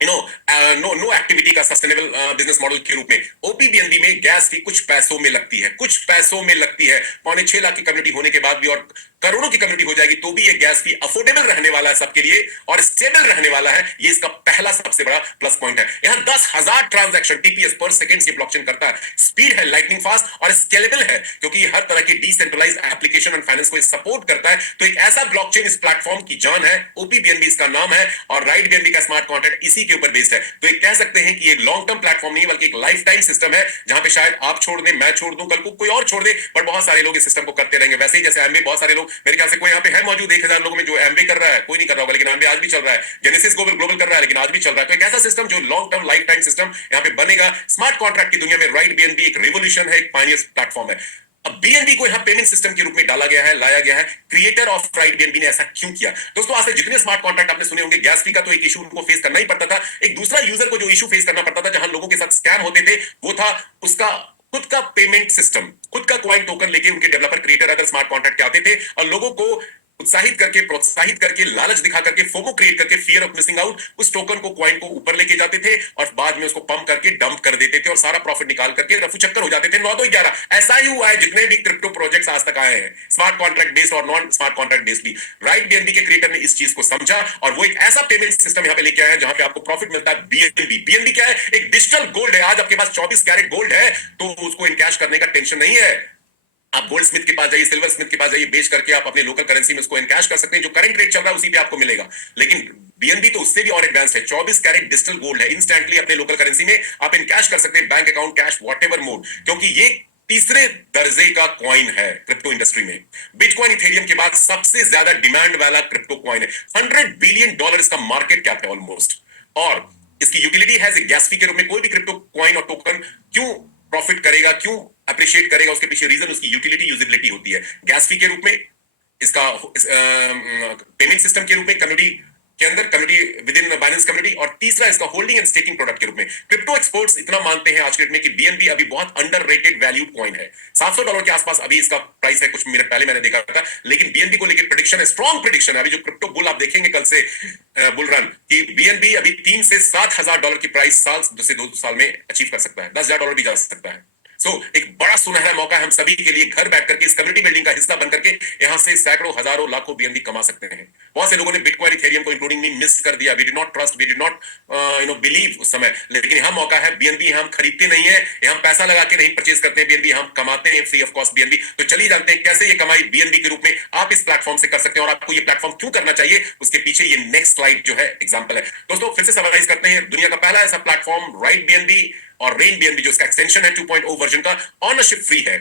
नो एक्टिविटी का, सस्टेनेबल बिजनेस मॉडल के रूप में। ओपीबीएनबी में गैस फी कुछ पैसों में लगती है, कुछ पैसों में लगती है। 6.25 लाख की कम्युनिटी होने के बाद भी, और करोड़ों की कम्युनिटी हो जाएगी तो भी ये गैस फी अफोर्डेबल रहने वाला है सबके लिए, और स्टेबल रहने वाला है। ये इसका पहला सबसे बड़ा प्लस पॉइंट है। यहां 10,000 ट्रांजैक्शन टीपीएस पर सेकंड से ब्लॉकचेन करता है। स्पीड है, लाइटनिंग फास्ट, और स्केलेबल है, क्योंकि हर तरह की डिसेंट्रलाइज्ड एप्लीकेशन एंड फाइनेंस को सपोर्ट करता है। तो एक ऐसा ब्लॉकचेन इस प्लेटफॉर्म की जान है, ओपीबीएनबी इसका नाम है, और राइट बीएनबी का स्मार्ट कॉन्ट्रैक्ट इसी के ऊपर बेस्ड है। तो एक कह सकते हैं कि ये लॉन्ग टर्म प्लेटफॉर्म नहीं बल्कि एक लाइफ टाइम सिस्टम है, जहां पे शायद आप छोड़ दें, मैं छोड़ दूं, कल को कोई और छोड़ दे, पर बहुत सारे लोग इस सिस्टम को करते रहेंगे। वैसे ही जैसे एमबी बहुत सारे लोग मेरे ख्याल से कोई यहाँ पे है मौजूद 1000 लोगों में जो एमवे कर रहा है? कोई नहीं कर रहा होगा, लेकिन एमवे आज भी चल रहा है। जेनेसिस ग्लोबल ग्लोबल कर रहा है, लेकिन आज भी चल रहा है। तो एक ऐसा सिस्टम जो long term life time system यहाँ पे बनेगा स्मार्ट कॉन्ट्रैक्ट की दुनिया में। राइट बीएनबी एक रिवोल्यूशन है, एक पायनियर प्लेटफॉर्म है। अब बीएनबी को यहां पेमेंट सिस्टम के रूप में डाला गया है, लाया गया है। क्रिएटर ऑफ राइट बीएनबी ने ऐसा क्यों किया? दोस्तों, आज से जितने स्मार्ट कॉन्ट्रैक्ट आपने सुने होंगे, गैस फी का तो एक इशू उनको फेस करना ही पड़ता था। एक दूसरा यूजर को जो इशू फेस करना पड़ता था, जहां लोगों के साथ स्कैम होते थे, वो था उसका खुद का पेमेंट सिस्टम, खुद का कॉइन टोकन लेके उनके डेवलपर क्रिएटर अगर स्मार्ट कॉन्ट्रैक्ट के आते थे और लोगों को उत्साहित करके, प्रोत्साहित करके, लालच दिखा करके, फोमो क्रिएट करके, फियर ऑफ मिसिंग आउट, उस टोकन को, कॉइन को ऊपर लेके जाते थे और बाद में उसको पंप करके डंप कर देते थे और सारा प्रॉफिट निकाल करके रफू चक्कर हो जाते थे। 9 2 11 ऐसा ही हुआ है जितने भी क्रिप्टो प्रोजेक्ट्स आज तक आए हैं, स्मार्ट कॉन्ट्रैक्ट बेस्ड और नॉन स्मार्ट कॉन्ट्रैक्ट बेस्ड भी। राइट बीएनबी के क्रिएटर ने इस चीज को समझा और वो एक ऐसा पेमेंट सिस्टम यहां पे लेके आया है जहां पे आपको प्रॉफिट मिलता है। बीएनबी बीएनबी क्या है? एक डिजिटल गोल्ड है। आज आपके पास 24 कैरेट गोल्ड है तो उसको इनकैश करने का टेंशन नहीं है। आप गोल्ड स्मिथ के पास जाइए, सिल्वर स्मिथ के पास जाइए, बेच करके आप अपने लोकल करेंसी में उसको इनकैश कर सकते हैं। जो करंट रेट चल रहा है उसी पे आपको मिलेगा। लेकिन बीएनबी तो उससे भी और एडवांस है। 24 कैरेट डिजिटल गोल्ड है। इंस्टेंटली अपने लोकल करेंसी में आप इनकैश कर सकते हैं, bank account, cash, whatever mode, क्योंकि ये तीसरे दर्जे का कॉइन है क्रिप्टो इंडस्ट्री में। बिटकॉइन इथेरियम के बाद सबसे ज्यादा डिमांड वाला क्रिप्टो कॉइन है। $100 बिलियन इसका मार्केट कैप है ऑलमोस्ट। और इसकी यूटिलिटी है गैस फी के रूप में। कोई भी क्रिप्टो कॉइन और टोकन क्यों प्रॉफिट करेगा, क्यों अप्रिशिएट करेगा, उसके पीछे रीजन उसकी यूटिलिटी, यूजिबिलिटी होती है। गैस फी के रूप में, इसका पेमेंट सिस्टम के रूप में, कम्युनिटी के अंदर, community with in Binance community, और तीसरा इसका होल्डिंग एंड स्टेकिंग प्रोडक्ट के रूप में। क्रिप्टो एक्सपर्ट्स इतना मानते हैं आज के डेट में कि बीएनबी अभी बहुत अंडररेटेड वैल्यूड कॉइन है। $700 के आसपास अभी इसका प्राइस है, कुछ मिनट पहले मैंने देखा था। लेकिन बीएनबी को लेकर प्रेडिक्शन है, स्ट्रॉन्ग प्रेडिक्शन है। अभी जो क्रिप्टो बुल आप देखेंगे कल से बुल रन, कि बीएनबी अभी $3 से $7,000 की प्राइस साल से 2 साल में अचीव कर सकता है। $10,000 भी जा सकता है। एक बड़ा सुनहरा मौका है हम सभी के लिए, घर बैठ करके इस कम्युनिटी बिल्डिंग का हिस्सा बन करके यहां से सैकड़ों, हजारों, लाखों बीएनबी कमा सकते हैं। बहुत से लोगों ने बिटकॉइन, इथेरियम को इंक्लूडिंग में मिस कर दिया। We did not trust, we did not believe उस समय। लेकिन यहां मौका है। बीएनबी हम खरीदते नहीं है, हम पैसा लगा के नहीं परचेज करते हैं बीएनबी, हम कमाते हैं फ्री ऑफ कॉस्ट बीएनबी। तो चलिए जानते हैं कैसे ये कमाई बीएनबी के रूप में आप इस प्लेटफॉर्म से कर सकते हैं और आपको ये प्लेटफॉर्म क्यों करना चाहिए, उसके पीछे ये नेक्स्ट स्लाइड जो है एग्जांपल है। दोस्तों, फिर से समराइज करते हैं। दुनिया का पहला ऐसा प्लेटफॉर्म राइट बीएनबी और रेन बीएनबी, जो इसका एक्सटेंशन है 2.0 वर्जन का, ऑनरशिप फ्री है,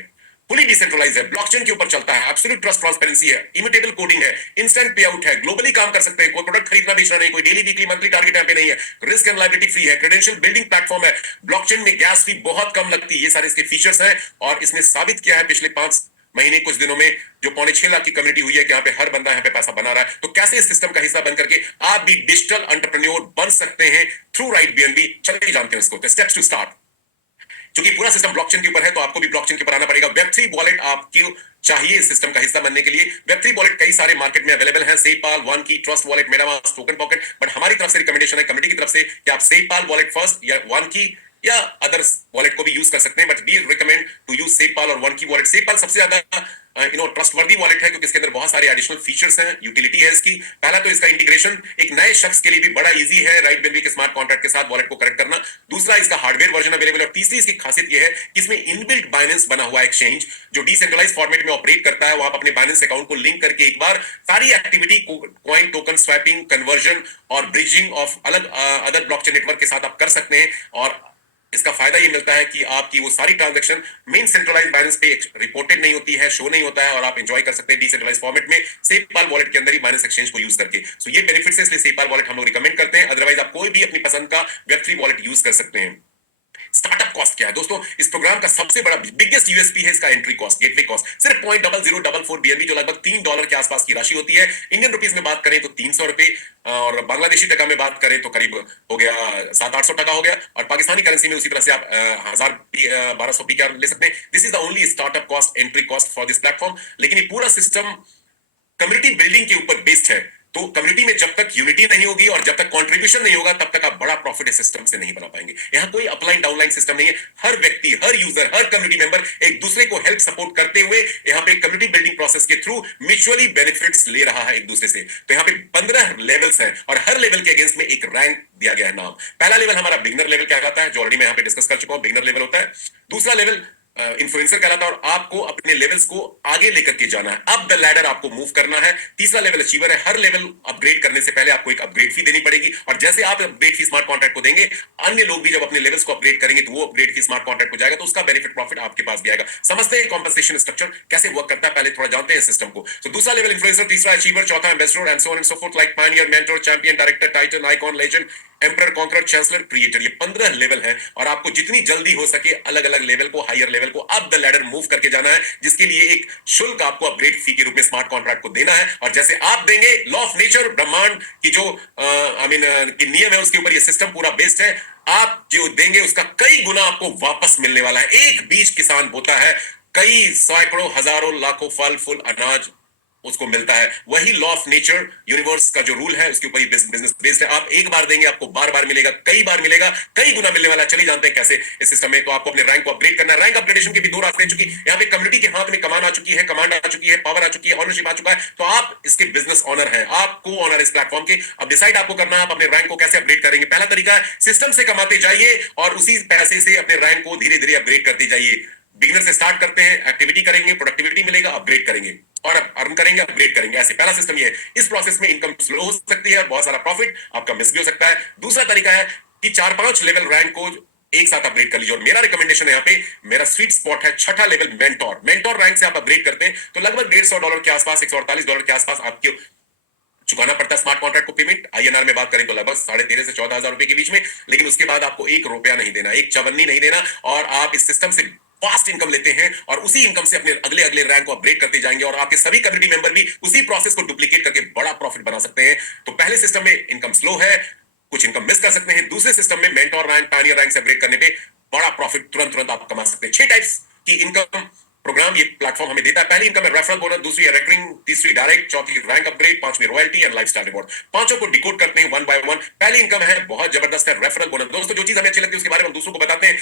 फुली डिसेंट्रलाइज्ड है, ब्लॉकचेन के ऊपर चलता है, एब्सोल्यूट ट्रस्ट, ट्रांसपेरेंसी है, इमिटेबल कोडिंग है, इंस्टेंट पे आउट है, ग्लोबली काम कर सकते हैं, कोई प्रोडक्ट खरीदना बेचना नहीं, कोई डेली वीकली मंथली टारगेट यहाँ पे नहीं है, रिस्क एंड लायबिलिटी फ्री है, क्रेडेंशियल बिल्डिंग प्लेटफॉर्म है, ब्लॉकचेन में गैस फी बहुत कम लगती है। ये सारे इसके फीचर्स हैं और इसने साबित किया है पिछले 5 महीने कुछ दिनों में, जो 6.25 लाख की कम्युनिटी हुई है कि यहाँ पे हर बंदा यहाँ पे पैसा बना रहा है। तो कैसे इस सिस्टम का हिस्सा बन करके आप भी डिजिटल एंटरप्रेन्योर बन सकते हैं थ्रू राइट बीएनबी, चलिए जानते हैं इसको। Steps to start. क्योंकि पूरा सिस्टम ब्लॉकचेन के ऊपर है तो आपको भी ब्लॉकचेन के ऊपर आना पड़ेगा। वेब3 वॉलेट आपको चाहिए इस सिस्टम का हिस्सा बनने के लिए। वेब3 वॉलेट कई सारे मार्केट में अवेलेबल हैं, सेपाल, वन की, trust wallet, MetaMask, token pocket. But हमारी तरफ से रिकमेंडेशन है, कम्युनिटी की तरफ से, कि आप सेपाल वॉलेट फर्स्ट या वन की या अदर्स वॉलेट को भी यूज कर सकते हैं। But we recommend to use SafePal और वन की वॉलेट। सेपाल सबसे ज्यादा ट्रस्टवर्दी वॉलेट है क्योंकि इसके अंदर बहुत सारे एडिशनल फीचर्स हैं, यूटिलिटी है इसकी। पहला तो इसका इंटीग्रेशन एक नए शख्स के लिए भी बड़ा इजी है, राइट बीएनबी के स्मार्ट कॉन्ट्रैक्ट के साथ वॉलेट को कनेक्ट करना। दूसरा, इसका हार्डवेयर वर्जन अवेलेबल है। और तीसरी इसकी खासियत यह है कि इसमें इनबिल्ट बाइनेंस बना हुआ एक्सचेंज जो डिसेंट्रलाइज्ड फॉर्मेट में ऑपरेट करता है। वो आप अपने बाइनेंस अकाउंट को लिंक करके एक बार सारी activity, coin, token, swapping, conversion और ब्रिजिंग ऑफ अलग अदर ब्लॉकचेन नेटवर्क के साथ आप कर सकते हैं। और इसका फायदा ये मिलता है कि आपकी वो सारी ट्रांजैक्शन मेन सेंट्रलाइज्ड बाइनेंस पे रिपोर्टेड नहीं होती है, शो नहीं होता है, और आप एंजॉय कर सकते हैं डिसेंट्रलाइज्ड फॉर्मेट में सेपाल वॉलेट के अंदर ही बाइनेंस एक्सचेंज को यूज करके। सो ये बेनिफिट्स है, इसलिए सेपाल वॉलेट हम लोग रिकमेंड करते हैं। अदरवाइज आप कोई भी अपनी पसंद का वेब3 वॉलेट यूज कर सकते हैं। स्टार्टअप कॉस्ट क्या है दोस्तों? इस प्रोग्राम का सबसे बड़ा बिगेस्ट यूएसपी है इसका एंट्री कॉस्ट, गेटवे कॉस्ट, सिर्फ $0.0044 बीएनबी, जो लगभग $3 के आसपास की राशि होती है। इंडियन रुपीस में बात करें तो 300 रुपए, और बांग्लादेशी टका में बात करें तो करीब हो गया 700-800 टका हो गया, और पाकिस्तानी करेंसी में उसी तरह से आप 1000-1200 पीकेआर ले सकते हैं। This is the only startup cost, entry cost for this platform. लेकिन ये पूरा सिस्टम कम्युनिटी बिल्डिंग के ऊपर बेस्ड है। तो कम्युनिटी में जब तक यूनिटी नहीं होगी और जब तक कंट्रीब्यूशन नहीं होगा, तब तक आप बड़ा प्रॉफिट इस सिस्टम से नहीं बना पाएंगे। यहां कोई अपलाइन डाउनलाइन सिस्टम नहीं है। हर व्यक्ति, हर यूजर, हर कम्युनिटी मेंबर एक दूसरे को हेल्प सपोर्ट करते हुए यहाँ पे कम्युनिटी बिल्डिंग प्रोसेस के थ्रू म्यूचुअली बेनिफिट्स ले रहा है एक दूसरे से। तो यहाँ पे 15 लेवल्स हैं और हर लेवल के अगेंस्ट में एक रैंक दिया गया है, नाम। पहला लेवल हमारा बिगनर लेवल कहलाता है, जो ऑलरेडी मैं यहाँ पे डिस्कस कर चुका हूं, बिगनर लेवल होता है। दूसरा लेवल इन्फ्लुएंसर कहलाता है और आपको अपने लेवल्स को आगे लेकर के जाना है, अप द लैडर आपको मूव करना है। तीसरा लेवल अचीवर है। हर लेवल अपग्रेड करने से पहले आपको एक अपग्रेड फी देनी पड़ेगी और जैसे आप अपग्रेड फी स्मार्ट कॉन्ट्रैक्ट को देंगे, अन्य लोग भी जब अपने लेवल्स को अपग्रेड करेंगे तो वो अपग्रेड फी स्मार्ट कॉन्ट्रैक्ट को जाएगा, तो उसका बेनिफिट प्रॉफिट आपके पास भी आएगा। समझते हैं कॉम्पनसेशन स्ट्रक्चर कैसे वर्क करता है, पहले थोड़ा जानते हैं सिस्टम को। तो दूसरा लेवल इन्फ्लुएंसर, तीसरा अचीवर, चौथा ambassador and so on and so fourth, like Pioneer, mentor, champion, director, Titan, icon, legend, emperor, conqueror, chancellor, creator. ये 15 लेवल हैं और आपको जितनी जल्दी हो सके अलग अलग लेवल को, हायर लेवल को, अप द लैडर मूव करके जाना है, जिसके लिए एक शुल्क आपको अपग्रेड फी के रूप में स्मार्ट कॉन्ट्रैक्ट को देना है। और जैसे आप देंगे, लॉ ऑफ नेचर, ब्रह्मांड की जो की नियम है, उसके ऊपर ये सिस्टम पूरा बेस्ड है। आप जो देंगे उसका कई गुना आपको वापस मिलने वाला है। एक बीज किसान बोता है, कई सैकड़ों, हजारों, लाखों फल फूल अनाज उसको मिलता है। वही लॉ ऑफ नेचर, यूनिवर्स का जो रूल है, उसके ऊपर बिजनेस बेस्ड है। आप एक बार देंगे, आपको बार बार मिलेगा, कई बार मिलेगा, कई गुना मिलने वाला है। चलिए जानते हैं कैसे इस सिस्टम में। तो आपको अपने रैंक को अपग्रेड करना है। रैंक अपग्रेडेशन के भी दो रास्ते, चुकी यहाँ पे कम्युनिटी के हाथ में कमान आ चुकी है, कमांड आ चुकी है, पावर आ चुकी है, ऑनरशिप आ चुका है, तो आप इसके बिजनेस ऑनर हैं, आप को ऑनर इस प्लेटफॉर्म के। अब डिसाइड आपको करना है आप अपने रैंक को कैसे अपग्रेड करेंगे। पहला तरीका है सिस्टम से कमाते जाइए और उसी पैसे से अपने रैंक को धीरे धीरे अपग्रेड करते जाइए। बिगिनर से स्टार्ट करते हैं, एक्टिविटी करेंगे, प्रोडक्टिविटी मिलेगा, अपग्रेड करेंगे और अर्न करेंगे, अपग्रेड करेंगे। ऐसे पहला सिस्टम ये है। इस प्रोसेस में इनकम स्लो हो सकती है, बहुत सारा प्रॉफिट आपका मिस भी हो सकता है। दूसरा तरीका है कि 4-5 लेवल रैंक को एक साथ अपग्रेड कर लीजिए। और मेरा रिकमेंडेशन है यहाँ पे, मेरा स्वीट स्पॉट है छठा लेवल मेंटोर। मेंटोर रैंक से आप अपग्रेड करते हैं तो लगभग $150 के आसपास, $148 के आसपास आपके चुकाना पड़ता है स्मार्ट कॉन्ट्रैक्ट को पेमेंट। INR में बात करें तो लगभग 13,500 से 14,000 रुपए के बीच में। लेकिन उसके बाद आपको ₹1 नहीं देना, एक चवन्नी नहीं देना, और आप इस सिस्टम से फास्ट इनकम लेते हैं और उसी इनकम से अपने अगले अगले रैंक को अपग्रेड करते जाएंगे और आपके सभी कम्युनिटी मेंबर भी उसी प्रोसेस को डुप्लीकेट करके बड़ा प्रॉफिट बना सकते हैं। तो पहले सिस्टम में इनकम स्लो है, कुछ इनकम मिस कर सकते हैं। दूसरे सिस्टम में मेंटोर रैंक, पायनियर रैंक से अपग्रेड करने पे बड़ा प्रॉफिट तुरंत आप कमा सकते हैं। 6 टाइप्स की इनकम प्रोग्राम ये प्लेटफॉर्म हमें देता है। पहली इनकम है रेफरल बोनस, दूसरी है रेकरिंग, तीसरी डायरेक्ट, चौथी रैंक अपग्रेड, पांचवी रॉयल्टी एंड लाइफस्टाइल रिवॉर्ड। पांचों को डिकोड करते हैं वन बाय वन। पहली इनकम है बहुत जबरदस्त है, रेफरल बोनस। दोस्तों जो चीज हमें अच्छी लगती है उसके बारे में हम दूसरों को बताते हैं।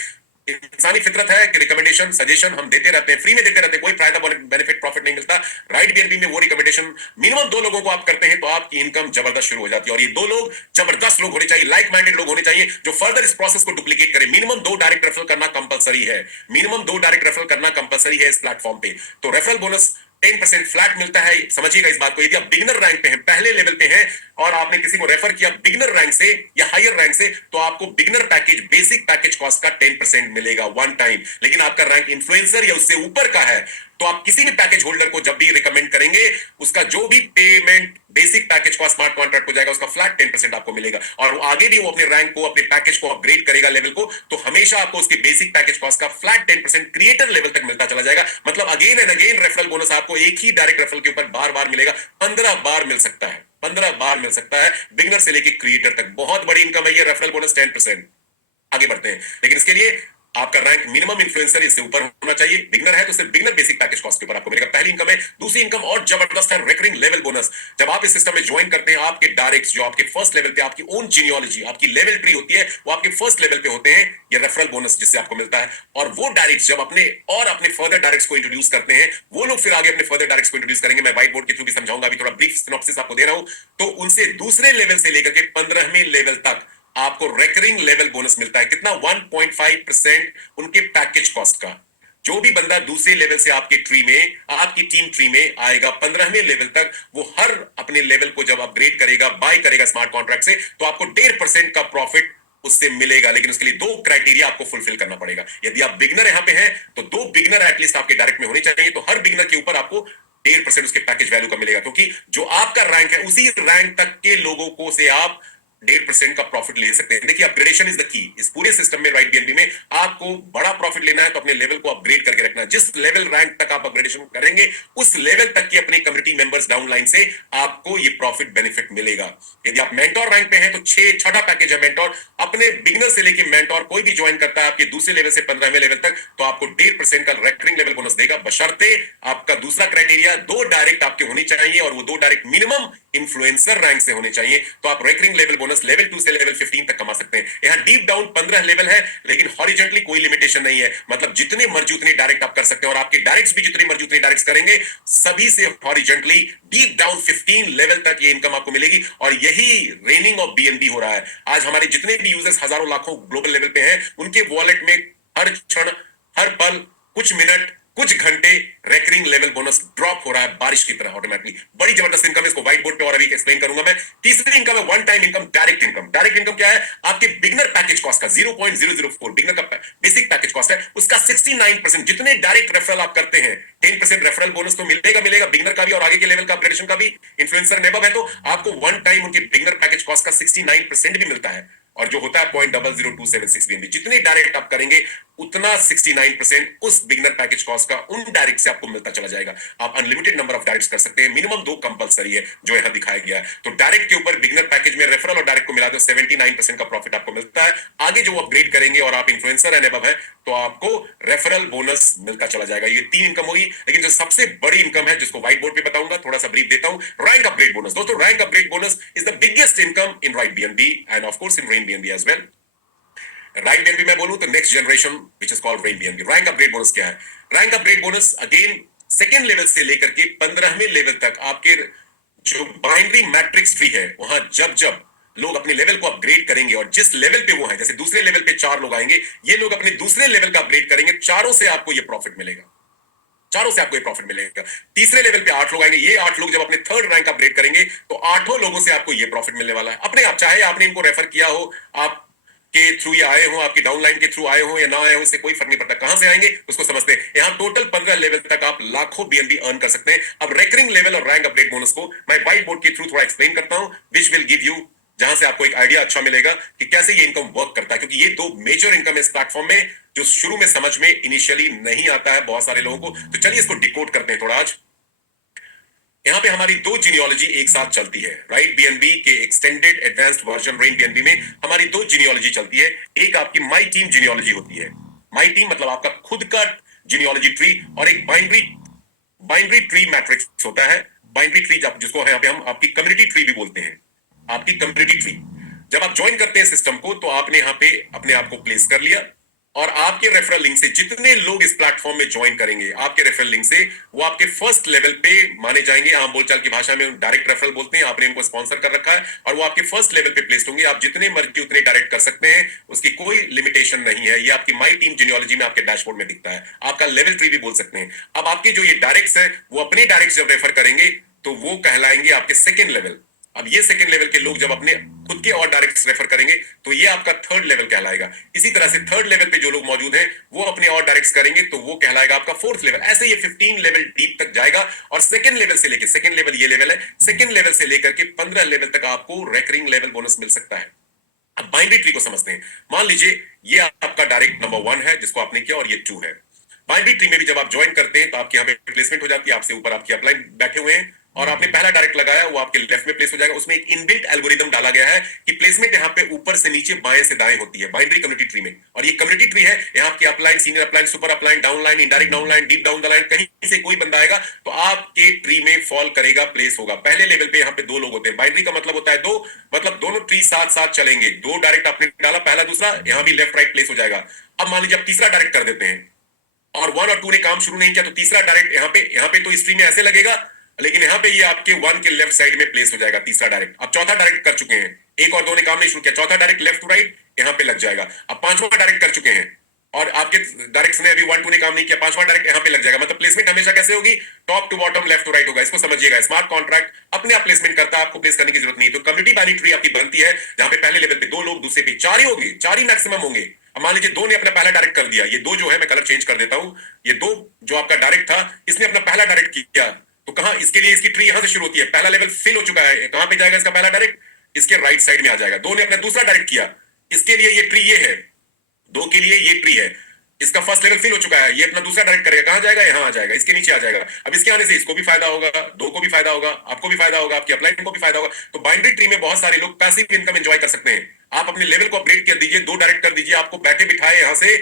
इंसानी फितरत है कि रिकमेंडेशन, सजेशन हम देते रहते हैं, फ्री में देते रहते हैं, कोई फायदा बेनिफिट प्रॉफिट नहीं मिलता। राइट बीएनबी में वो रिकमेंडेशन मिनिमम 2 लोगों को आप करते हैं तो आपकी इनकम जबरदस्त शुरू हो जाती है। और ये 2 लोग जबरदस्त लोग होने चाहिए, लाइक माइंडेड लोग होने चाहिए जो फर्दर इस प्रोसेस को डुप्लीकेट करें। मिनिमम 2 डायरेक्ट रेफरल करना कंपलसरी है, मिनिमम 2 डायरेक्ट रेफरल करना कंपलसरी है इस प्लेटफॉर्म पे। तो रेफरल बोनस 10% फ्लैट मिलता है। समझिएगा इस बात को, यदि आप बिगिनर रैंक पे हैं, पहले लेवल पे हैं और आपने किसी को रेफर किया बिगिनर रैंक से या हायर रैंक से, तो आपको beginner package, basic package cost का 10% मिलेगा वन टाइम। लेकिन आपका रैंक इन्फ्लुएंसर या उससे ऊपर का है तो आप किसी भी पैकेज होल्डर को जब भी रिकमेंड करेंगे, उसका जो भी payment basic package cost smart contract हो जाएगा, उसका फ्लैट 10% आपको मिलेगा। और आगे भी वो अपने रैंक को, अपने पैकेज को अपग्रेड करेगा लेवल को, तो हमेशा आपको उसके बेसिक पैकेज कॉस्ट का फ्लैट 10% क्रिएटर लेवल तक मिलता चला जाएगा। मतलब again and again referral bonus आपको एक ही डायरेक्ट रेफरल के ऊपर बार बार मिलेगा। 15 बार मिल सकता है, 15 बार मिल सकता है, बिगिनर से लेकर क्रिएटर तक। बहुत बड़ी इनकम है ये रेफरल बोनस 10%। आगे बढ़ते हैं, लेकिन इसके लिए आपका रैंक मिनिमम इन्फ्लुएंसर इससे ऊपर होना चाहिए। बिगिनर है तो सिर्फ बिगिनर बेसिक पैकेज कॉस्ट के ऊपर आपको मिलेगा। पहली इनकम है। दूसरी इनकम और जबरदस्त है, रिकरिंग लेवल बोनस। जब आप इस सिस्टम में ज्वाइन करते हैं, आपके डायरेक्ट्स जो आपके फर्स्ट लेवल पे, आपकी ओन जीनियोलॉजी, आपकी लेवल ट्री होती है, वो आपके फर्स्ट लेवल पे होते हैं। ये रेफरल बोनस जिससे आपको मिलता है। और वो डायरेक्ट्स जब अपने फर्दर डायरेक्ट्स को इंट्रोड्यूस करते हैं, वो लोग फिर आगे अपने फर्दर डायरेक्ट्स को इंट्रोड्यूस करेंगे। मैं व्हाइट बोर्ड के थ्रू भी समझाऊंगा, अभी थोड़ा ब्रीफ सिनॉप्सिस आपको दे रहा हूं। तो उनसे दूसरे लेवल से लेकर के 15वें लेवल तक आपको रेकरिंग लेवल बोनस मिलता है। कितना? 1.5% उनके पैकेज कॉस्ट का। जो भी बंदा दूसरे लेवल से आपके ट्री में, आपकी टीम ट्री में आएगा 15वें लेवल तक, वो हर अपने लेवल को जब अपग्रेड करेगा, बाय करेगा स्मार्ट कॉन्ट्रैक्ट से, तो आपको 1.5% का प्रॉफिट उससे मिलेगा। लेकिन उसके लिए 2 क्राइटेरिया आपको फुलफिल करना पड़ेगा। यदि आप बिगिनर यहां पे हैं तो 2 बिगिनर एटलीस्ट आपके डायरेक्ट में होने चाहिए। तो हर बिगिनर के ऊपर आपको 1.5% उसके पैकेज वैल्यू का मिलेगा, क्योंकि जो आपका रैंक है उसी रैंक तक के लोगों को से आप 1.5% का प्रॉफिट ले सकते हैं। देखिए, अपग्रेडेशन इज द की। इस पूरे सिस्टम में राइट बीएनबी में आपको बड़ा प्रॉफिट लेना है तो अपने लेवल को अपग्रेड करके रखना है। जिस लेवल रैंक तक आप अपग्रेडेशन करेंगे, उस लेवल तक की अपनी कम्युनिटी मेंबर्स डाउनलाइन से आपको ये प्रॉफिट बेनिफिट मिलेगा। यदि आप मेंटोर रैंक पे हैं तो 6 पैकेज है मेंटोर। अपने बिगिनर से लेके मेंटोर कोई भी ज्वाइन करता है आपके दूसरे लेवल से 15वें लेवल तक, तो आपको 1.5% का रेकरिंग लेवल बोनस देगा, बशर्ते आपका दूसरा क्राइटेरिया 2 डायरेक्ट आपके होनी चाहिए और वो 2 डायरेक्ट मिनिमम इन्फ्लुएंसर रैंक से होने चाहिए। तो आप रेकरिंग लेवल बोनस लेवल 2 से लेवल 15 तक कमा सकते हैं। यहां डीप डाउन 15 लेवल है, लेकिन हॉरिजॉन्टली कोई लिमिटेशन नहीं है। मतलब जितने मर्जी उतने डायरेक्ट आप कर सकते हैं और आपके डायरेक्ट्स भी जितने मर्जी उतने डायरेक्ट्स करेंगे, सभी से हॉरिजॉन्टली डीप डाउन 15 लेवल तक ये इनकम आपको मिलेगी। और यही रेनिंग ऑफ बीएनबी हो रहा है। आज हमारे जितने भी यूजर्स हजारों लाखों ग्लोबल लेवल पे हैं, उनके वॉलेट में हर क्षण, हर पल कुछ मिनट, कुछ घंटे रेकरिंग लेवल बोनस ड्रॉप हो रहा है बारिश की तरह ऑटोमेटिकली। बड़ी जबरदस्त इनकम है, इसको व्हाइट बोर्ड पे और अभी एक्सप्लेन करूंगा मैं। तीसरी इनकम है one time income, direct income. Direct income क्या है? आपके बिगनर पैकेज कॉस्ट का 0.004 बिगनर का बेसिक पैकेज कॉस्ट है, उसका 69%। जितने डायरेक्ट रेफरल आप करते हैं 10% रेफरल बोनस तो मिलेगा बिगनर का भी और आगे के लेवल का अपग्रेडेशन का भी। इन्फ्लुएंसर नेबब है तो आपको वन टाइम उनके बिगनर पैकेज कॉस्ट का 69% भी मिलता है, और जो होता है 0.00276 BNB। जितने डायरेक्ट आप करेंगे उतना 69% उस बिगनर पैकेज कॉस्ट का उन डायरेक्ट से आपको मिलता चला जाएगा। आप अनलिमिटेड नंबर ऑफ डायरेक्ट कर सकते हैं, मिनिमम 2 कंपलसरी है जो यहां दिखाया गया है। तो डायरेक्ट के ऊपर बिगनर पैकेज में रेफरल और डायरेक्ट को मिला दो 79% का प्रॉफिट आपको मिलता है। आगे जो अपग्रेड करेंगे और आप इन्फ्लुएंसर एंड अबव है तो आपको रेफरल बोनस मिलता चला जाएगा। ये 3 इनकम होगी, लेकिन जो सबसे बड़ी इनकम है जिसको व्हाइट बोर्ड पे बताऊंगा, थोड़ा सा ब्रीफ देता हूं, रैंक अपग्रेड बोनस। दोस्तों rank upgrade bonus is the biggest income in Right BNB and of course in Rain BNB as well. Rank BNB मैं बोलूं तो next generation which is called Rain BNB। Rank upgrade bonus क्या है? Rank upgrade bonus again second level से लेकर के 15वें level तक आपके जो बाइनरी मैट्रिक्स ट्री है, वहां जब जब लोग अपने लेवल को अपग्रेड करेंगे और जिस लेवल पे वो है, जैसे दूसरे लेवल पे 4 लोग आएंगे, ये लोग अपने दूसरे लेवल का अपग्रेड करेंगे, चारों से आपको ये प्रॉफिट मिलेगा, चारों से आपको ये प्रॉफिट मिलेगा। तीसरे लेवल पे 8 लोग आएंगे, ये 8 लोग जब अपने थर्ड रैंक अपग्रेड करेंगे तो 8 लोगों से आपको ये प्रॉफिट मिलने वाला है अपने आप। चाहे आपने इनको रेफर किया हो, आप के थ्रू ये आए हो, आपकी डाउनलाइन के थ्रू आए हो या ना आए हो, इससे कोई फर्क नहीं पड़ता। कहां से आएंगे उसको समझते हैं। यहां टोटल 15 लेवल तक आप लाखों BNB अर्न कर सकते हैं। अब रेकरिंग लेवल और रैंक अपडेट बोनस को मैं व्हाइट बोर्ड के थ्रू थोड़ा एक्सप्लेन करता हूं, विच विल गिव यू, जहां से आपको एक आइडिया अच्छा मिलेगा कि कैसे ये इनकम वर्क करता है, क्योंकि ये 2 मेजर इनकम है इस प्लेटफॉर्म में जो शुरू में समझ में इनिशियली नहीं आता है बहुत सारे लोगों को। तो चलिए इसको डिकोड करते हैं थोड़ा आज। यहां पे हमारी 2 जीनियोलॉजी एक साथ चलती है। राइट BNB के extended advanced version rain BNB में हमारी 2 जीनियोलॉजी चलती है। एक आपकी माई टीम जीनियोलॉजी होती है, माई टीम मतलब आपका खुद का जीनियोलॉजी ट्री, और एक बाइनरी ट्री मैट्रिक्स होता है। बाइनरी ट्री जिसको यहाँ पे हम आपकी कम्युनिटी ट्री भी बोलते हैं, आपकी कम्युनिटी ट्री। जब आप ज्वाइन करते हैं सिस्टम को तो आपने यहाँ पे अपने आप को प्लेस कर लिया, और आपके रेफरल लिंक से जितने लोग इस प्लेटफॉर्म में ज्वाइन करेंगे आपके रेफरल लिंक से, वो आपके फर्स्ट लेवल पे माने जाएंगे। आम बोलचाल की भाषा में डायरेक्ट रेफरल बोलते हैं। आपने इनको स्पॉन्सर कर रखा है और वो आपके फर्स्ट लेवल पे प्लेस्ड होंगे। आप जितने मर्जी उतने डायरेक्ट कर सकते हैं, उसकी कोई लिमिटेशन नहीं है। ये आपकी माई टीम जीनियोलॉजी में आपके डैशबोर्ड में दिखता है, आपका लेवल ट्री भी बोल सकते हैं। अब आपके जो ये डायरेक्ट्स है वो अपने डायरेक्ट जब रेफर करेंगे तो वो कहलाएंगे आपके सेकेंड लेवल। अब ये सेकंड लेवल के लोग जब अपने खुद के और डायरेक्ट रेफर करेंगे तो ये आपका थर्ड लेवल कहलाएगा। इसी तरह से थर्ड लेवल पे जो लोग मौजूद हैं वो अपने और डायरेक्ट करेंगे तो वो कहलाएगा आपका फोर्थ लेवल। ऐसे ये 15 लेवल डीप तक जाएगा, और सेकंड लेवल से लेकर, सेकंड लेवल ये लेवल है, सेकंड लेवल से लेकर के 15 लेवल तक आपको रेकरिंग लेवल बोनस मिल सकता है। अब बाइनरी ट्री को समझते हैं। मान लीजिए ये आपका डायरेक्ट नंबर 1 है जिसको आपने किया, और ये 2 है। बाइनरी ट्री में भी जब आप ज्वाइन करते हैं तो आपके यहाँ पे प्लेसमेंट हो जाती है, आपसे ऊपर आपकी अपलाइन बैठे हुए हैं, और आपने पहला डायरेक्ट लगाया वो आपके लेफ्ट में प्लेस हो जाएगा। उसमें एक इनबिल्ट एल्गोरिदम डाला गया है कि प्लेसमेंट यहाँ पे ऊपर से नीचे, बाएं से दाएं होती है बाइनरी कम्युनिटी ट्री में। और ये कम्युनिटी ट्री है, यहाँ आपकी upline, senior upline, super upline, downline, indirect downline, deep down the line, कहीं से कोई बंदा आएगा तो आपके ट्री में फॉल करेगा, प्लेस होगा। पहले लेवल पे यहाँ पे 2 लोग होते हैं। बाइनरी का मतलब होता है 2, मतलब दोनों ट्री साथ साथ चलेंगे। 2 डायरेक्ट आपने डाला, पहला दूसरा, यहाँ भी लेफ्ट राइट प्लेस हो जाएगा। अब मान लीजिए आप तीसरा डायरेक्ट कर देते हैं और 1 और 2 ने काम शुरू नहीं किया तो तीसरा डायरेक्ट यहाँ पे तो इस ट्री में ऐसे लगेगा, लेकिन यहाँ पे ये आपके 1 के लेफ्ट साइड में प्लेस हो जाएगा तीसरा डायरेक्ट। अब चौथा डायरेक्ट कर चुके हैं, 1 और 2 ने काम नहीं शुरू किया, चौथा डायरेक्ट लेफ्ट टू राइट यहाँ पे लग जाएगा। अब 5वां डायरेक्ट कर चुके हैं और आपके डायरेक्ट ने अभी 1 2 ने काम नहीं किया, 5वां डायरेक्ट यहाँ पे लग जाएगा। मतलब प्लेसमेंट हमेशा कैसे होगी? Top to bottom, left to right होगा। इसको समझिएगा, स्मार्ट कॉन्ट्रैक्ट अपने आप प्लेसमेंट करता है, आपको प्लेस करने की जरूरत नहीं। तो कम्युनिटी बाइनरी ट्री आपकी बनती है जहां पे पहले लेवल पे 2 लोग, दूसरे पे 4 ही होंगे, 4 ही मैक्सिमम होंगे। अब मान लीजिए 2 ने अपना पहला डायरेक्ट कर दिया, ये 2 जो है, मैं कलर चेंज कर देता हूं, ये 2 जो आपका डायरेक्ट था इसने अपना पहला डायरेक्ट किया, तो कहां, इसके लिए इसकी ट्री यहां से शुरू होती है। पहला लेवल फिल हो चुका है, कहां पे जाएगा इसका पहला डायरेक्ट? इसके राइट साइड में आ जाएगा। 2 ने अपना दूसरा डायरेक्ट किया, इसके लिए ये ट्री ये है, 2 के लिए ये ट्री है, इसका फर्स्ट लेवल फिल हो चुका है, ये अपना दूसरा डायरेक्ट करेगा, कहां जाएगा? यहां आ जाएगा, इसके नीचे आ जाएगा। अब इसके आने से इसको भी फायदा होगा, 2 को भी फायदा होगा, आपको भी फायदा होगा, आपकी अपलाइन को भी फायदा होगा। तो बाइनरी ट्री में बहुत सारे लोग पैसिव इनकम एंजॉय कर सकते हैं। आप अपने लेवल को अपग्रेड कर दीजिए, 2 डायरेक्ट कर दीजिए, आपको बैठे बिठाए यहां से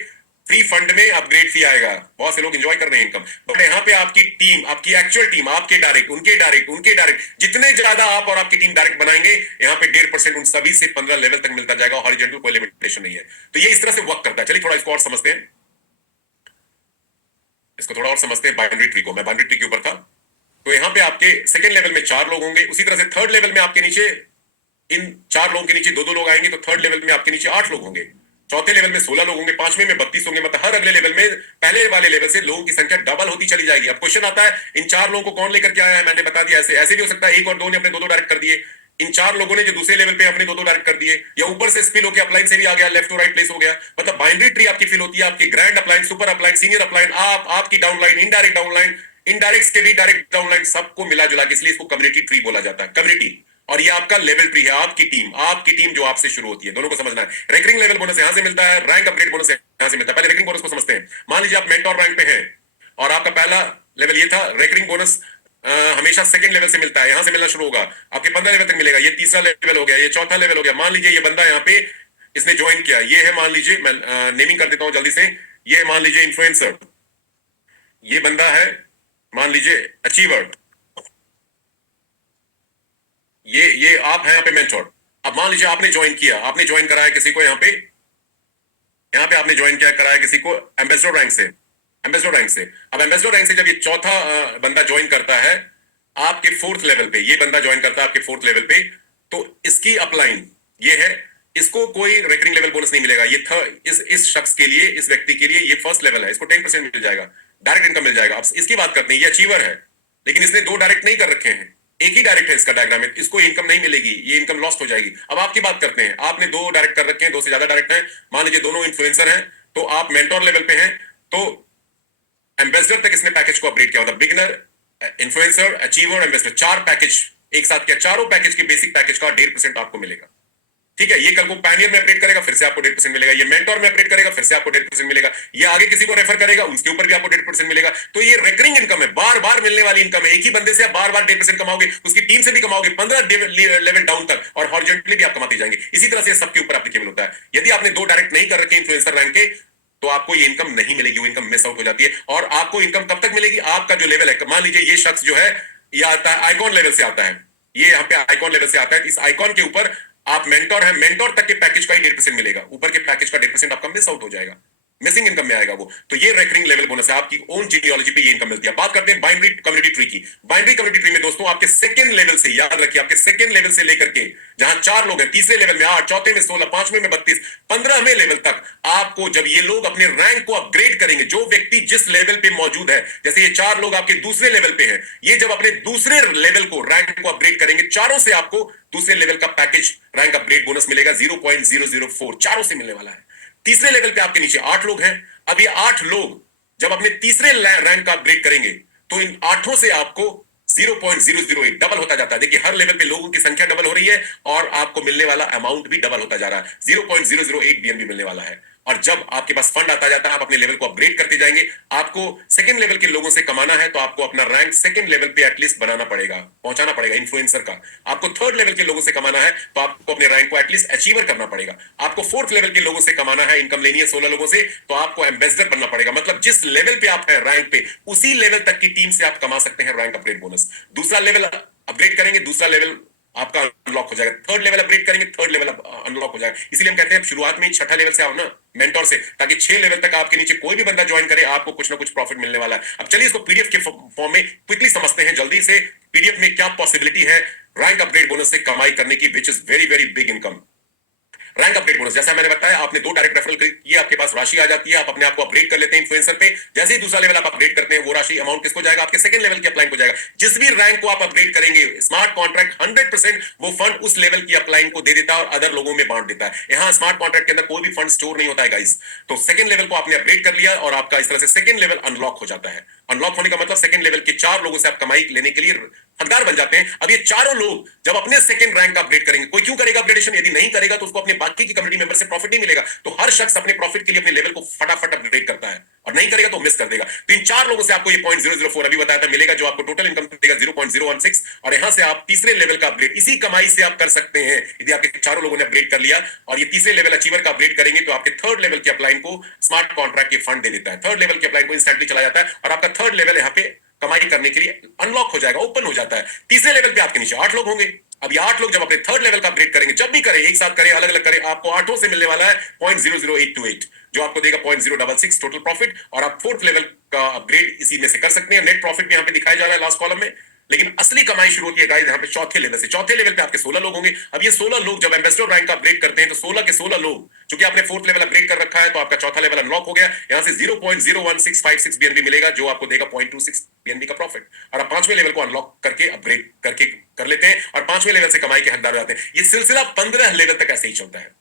फ्री फंड में अपग्रेड फी आएगा। बहुत से लोग एंजॉय कर रहे हैं इनकम। बट यहाँ पे आपकी टीम, आपकी एक्चुअल टीम, आपके डायरेक्ट, उनके डायरेक्ट, उनके डायरेक्ट, जितने ज्यादा आप और आपकी टीम डायरेक्ट बनाएंगे, यहाँ पे 1.5% उन सभी से 15 लेवल तक मिलता जाएगा। हॉरिजॉन्टल कोई लिमिटेशन नहीं है। तो ये इस तरह से वर्क करता है। चलिए थोड़ा इसको और समझते हैं, इसको थोड़ा और समझते हैं बाइनरी ट्री को। मैं बाइनरी ट्री के ऊपर था, तो यहाँ पे आपके सेकंड लेवल में 4 लोग होंगे। उसी तरह से थर्ड लेवल में आपके नीचे, इन 4 लोगों के नीचे 2-2 लोग आएंगे, तो थर्ड लेवल में आपके नीचे 8 लोग होंगे। चौथे लेवल में 16 लोग होंगे, पांचवें में 32 होंगे, मतलब हर अगले लेवल में पहले वाले लेवल से लोगों की संख्या डबल होती चली जाएगी। अब क्वेश्चन आता है इन 4 लोगों को कौन लेकर के आया है, मैंने बता दिया। ऐसे ऐसे भी हो सकता है एक और दो ने अपने दो डायरेक्ट कर दिए, इन 4 लोगों ने जो दूसरे लेवल पे अपने दो डायरेक्ट कर दिए, या ऊपर से स्पिल होकर अपलाइन से भी आ गया, लेफ्ट टू राइट प्लेस हो गया। मतलब बाइनरी ट्री आपकी फिल होती है, आपकी grand upline, super upline, senior upline, आपकी डाउनलाइन, इनडायरेक्ट डाउनलाइन, इनडायरेक्ट के भी डायरेक्ट डाउनलाइन, सबको मिला जुला के, इसलिए इसको कम्युनिटी ट्री बोला जाता है, कम्युनिटी। और ये आपका लेवल ट्री है, आपकी टीम जो आपसे शुरू होती है, दोनों को समझना है। रेकरिंग लेवल बोनस यहां से मिलता है, रैंक अपग्रेड बोनस यहां से मिलता है। पहले रेकरिंग बोनस को समझते हैं। मान लीजिए आप मेंटोर रैंक पे हैं और आपका पहला लेवल ये था, रेकरिंग बोनस हमेशा सेकंड लेवल से मिलता है, यहां से मिलना शुरू होगा, आपके 15 लेवल तक मिलेगा। ये तीसरा लेवल हो गया, ये चौथा लेवल हो गया। मान लीजिए ये बंदा यहाँ पे इसने ज्वाइन किया, ये है, मान लीजिए मैं नेमिंग कर देता हूं जल्दी से, ये मान लीजिए इन्फ्लुएंसर, ये बंदा है मान लीजिए अचीवर, ये आप हैं यहाँ पे मेंटोर। अब मान लीजिए आपने ज्वाइन किया, आपने ज्वाइन कराया किसी को यहाँ पे आपने ज्वाइन किया, कराया किसी को एम्बेसडर रैंक से, एम्बेसडर रैंक से। अब एम्बेसडर रैंक से जब ये चौथा बंदा ज्वाइन करता है आपके 4th लेवल पे, ये बंदा ज्वाइन करता है आपके 4th लेवल पे, तो इसकी अपलाइन ये है, इसको कोई रेकरिंग लेवल बोनस नहीं मिलेगा। ये इस शख्स के लिए, इस व्यक्ति के लिए ये फर्स्ट लेवल है, इसको 10% मिल जाएगा, डायरेक्ट इनकम मिल जाएगा। अब इसकी बात करते हैं, ये अचीवर है लेकिन इसने 2 डायरेक्ट नहीं कर रखे हैं, एक ही डायरेक्ट है इसका डायग्राम है, इसको इनकम नहीं मिलेगी, ये इनकम लॉस्ट हो जाएगी। अब आपकी बात करते हैं, आपने 2 डायरेक्ट कर रखे हैं, 2 से ज्यादा डायरेक्ट हैं, मान लीजिए दोनों इन्फ्लुएंसर हैं, तो आप मेंटोर लेवल पे हैं, तो एम्बेसडर तक इसने पैकेज को अपग्रेड किया, मतलब beginner, influencer, achiever, ambassador, 4 package एक साथ किया। चारों पैकेज के बेसिक पैकेज का 1.5% आपको मिलेगा। ठीक है, ये कल को पैनियर में अपडेट करेगा, फिर से आपको 1.5% मिलेगा। ये मेंटोर में अपडेट करेगा, फिर से आपको 1.5% मिलेगा। ये आगे किसी को रेफर करेगा, उसके ऊपर भी आपको 1.5% मिलेगा। तो ये रेकरिंग इनकम है, बार बार मिलने वाली इनकम है। एक ही बंदे से आप बार बार 1.5% कमाओगे, उसकी टीम से भी कमाओगे 15 लेवल डाउन तक, और हॉरिजॉन्टली भी आप कमाते जाएंगे। इसी तरह से सबके ऊपर एप्लीकेबल होता है। यदि आपने 2 डायरेक्ट नहीं कर रखे इन्फ्लुएंसर रैंक के, तो आपको ये इनकम नहीं मिलेगी, वो इनकम मिस आउट हो जाती है। और आपको इनकम कब तक मिलेगी, आपका जो लेवल है, मान लीजिए ये शख्स जो है ये आता है आइकॉन लेवल से आता है, ये यहाँ पे आइकॉन लेवल से आता है, इस आइकॉन के ऊपर आप मेंटोर हैं, मेंटोर तक के पैकेज का ही 1.5% मिलेगा, ऊपर के पैकेज का 1.5% आपका मिस आउट हो जाएगा, मिसिंग इनकम में आएगा वो। तो ये रेकरिंग लेवल बोनस है, आपकी ओन जीनियोलॉजी पे ये इनकम मिलती है। बात करते हैं बाइनरी कम्युनिटी ट्री की। बाइनरी कम्युनिटी ट्री में दोस्तों आपके सेकंड लेवल से, याद रखिए, आपके सेकंड लेवल से लेकर के जहां 4 लोग हैं, तीसरे लेवल में 8, चौथे में 16, पांचवें में 32, 15वें लेवल तक आपको, जब ये लोग अपने रैंक को अपग्रेड करेंगे, जो व्यक्ति जिस लेवल पे मौजूद है, जैसे ये 4 लोग आपके दूसरे लेवल पे हैं, ये जब अपने दूसरे लेवल को, रैंक को अपग्रेड करेंगे, चारों से आपको दूसरे लेवल का पैकेज रैंक अपग्रेड बोनस मिलेगा 0.004, चारों से मिलने वाला है। तीसरे लेवल पे आपके नीचे 8 लोग हैं, अब ये 8 लोग जब अपने तीसरे रैंक का अपग्रेड करेंगे, तो इन 8 से आपको 0.008 डबल होता जाता है। देखिए हर लेवल पे लोगों की संख्या डबल हो रही है और आपको मिलने वाला अमाउंट भी डबल होता जा रहा है, 0.008 बीएनबी मिलने वाला है। और जब आपके पास फंड आता जाता है, आप अपने लेवल को अपग्रेड करते जाएंगे। आपको सेकंड लेवल के लोगों से कमाना है, तो आपको अपना रैंक सेकंड लेवल पे एटलीस्ट बनाना पड़ेगा, पहुंचाना पड़ेगा इन्फ्लुएंसर का। आपको थर्ड लेवल के लोगों से कमाना है, तो आपको अपने रैंक को एटलीस्ट अचीवर करना पड़ेगा। आपको फोर्थ लेवल के लोगों से कमाना है, इनकम लेनी है 16 लोगों से, तो आपको एम्बेसडर बनना पड़ेगा। मतलब जिस लेवल पे आप है रैंक पे, उसी लेवल तक की टीम से आप कमा सकते हैं रैंक अपग्रेड बोनस। दूसरा लेवल अपग्रेड करेंगे, दूसरा लेवल आपका अनलॉक हो जाएगा। थर्ड लेवल अपग्रेड करेंगे, थर्ड लेवल अनलॉक हो जाएगा। इसलिए हम कहते हैं शुरुआत में ही छठा लेवल से आओ ना, मेंटोर से, ताकि 6 लेवल तक आपके नीचे कोई भी बंदा ज्वाइन करे, आपको कुछ ना कुछ प्रॉफिट मिलने वाला है। अब चलिए इसको पीडीएफ के फॉर्म में क्विकली समझते हैं जल्दी से, पीडीएफ में क्या पॉसिबिलिटी है रैंक अपग्रेड बोनस से कमाई करने की, which is very very big income. Rank upgrade bonus, जैसा मैंने बताया, आपने 2 डायरेक्ट रेफरल किए, आपके पास राशि आ जाती है, आप अपने आप को अपग्रेड कर लेते हैं इन्फ्लुएंसर पे। जैसे ही दूसरा लेवल आप अपग्रेड करते हैं, वो राशि अमाउंट किसको जाएगा, आपके सेकंड लेवल के अपलाइन को जाएगा। जिस भी रैंक को आप अपग्रेड करेंगे, स्मार्ट कॉन्ट्रैक्ट 100% वो फंड उस लेवल की अपलाइन को दे देता है और अदर लोगों में बांट देता है। यहाँ स्मार्ट कॉन्ट्रैक्ट के अंदर कोई भी फंड स्टोर नहीं होता है गाइस। तो सेकंड लेवल को आपने अपग्रेड कर लिया और आपका इस तरह से सेकंड लेवल अनलॉक हो जाता है। अनलॉक होने का मतलब सेकंड लेवल के 4 लोगों से आप कमाई लेने के लिए हकदार बन जाते हैं। अब ये चारों लोग जब अपने सेकंड रैंक का अपग्रेड करेंगे, कोई क्यों करेगा अपग्रेडेशन, यदि नहीं करेगा तो उसको अपने बाकी की कम्युनिटी मेंबर से प्रॉफिट नहीं मिलेगा। तो हर शख्स अपने प्रॉफिट के लिए अपने लेवल को फटाफट अपग्रेड करता है, और नहीं करेगा तो मिस कर देगा। तो इन 4 लोगों से आपको ये 0.004 अभी बताया था मिलेगा, जो आपको टोटल इनकम देगा 0.016, और यहां से आप तीसरे लेवल का अपग्रेड इसी कमाई से आप कर सकते हैं। यदि आपके चारों लोगों ने अपग्रेड कर लिया और ये तीसरे लेवल अचीवर का अपग्रेड करेंगे, तो आपके थर्ड लेवल के अपलाइन को स्मार्ट कॉन्ट्रैक्ट के फंड दे देता है, थर्ड लेवल के अपलाइन को इंस्टेंटली चला जाता है, और आपका थर्ड लेवल यहाँ पे कमाई करने के लिए अनलॉक हो जाएगा, ओपन हो जाता है। तीसरे लेवल पे आपके नीचे 8 लोग होंगे। अब ये 8 लोग जब अपने थर्ड लेवल का अपग्रेड करेंगे, जब भी करें, एक साथ करें, अलग अलग करें, आपको 8 से मिलने वाला है 0.00828, जो आपको देगा 0.066 टोटल प्रॉफिट। और आप फोर्थ लेवल का अपग्रेड इसी में से कर सकते हैं। नेट प्रॉफिट भी यहाँ पे दिखाया जा रहा है लास्ट कॉलम में, लेकिन असली कमाई शुरू होती है गाइस यहाँ पे चौथे लेवल से। चौथे लेवल पे आपके 16 लोग होंगे। अब ये 16 लोग जब एम्बेसडर रैंक का अपग्रेड करते हैं तो 16 के 16 लोग, क्योंकि आपने फोर्थ लेवल अपग्रेड कर रखा है तो आपका चौथा लेवल अनलॉक हो गया। यहाँ से 0.01656 बीएनबी मिलेगा जो आपको देगा 0.26 बीएनबी का प्रॉफिट। और आप पांचवें लेवल को अनलॉक करके अपग्रेड करके कर लेते हैं और पांचवें लेवल से कमाई के हकदार हो जाते हैं। ये सिलसिला 15 लेवल तक ऐसे ही चलता है।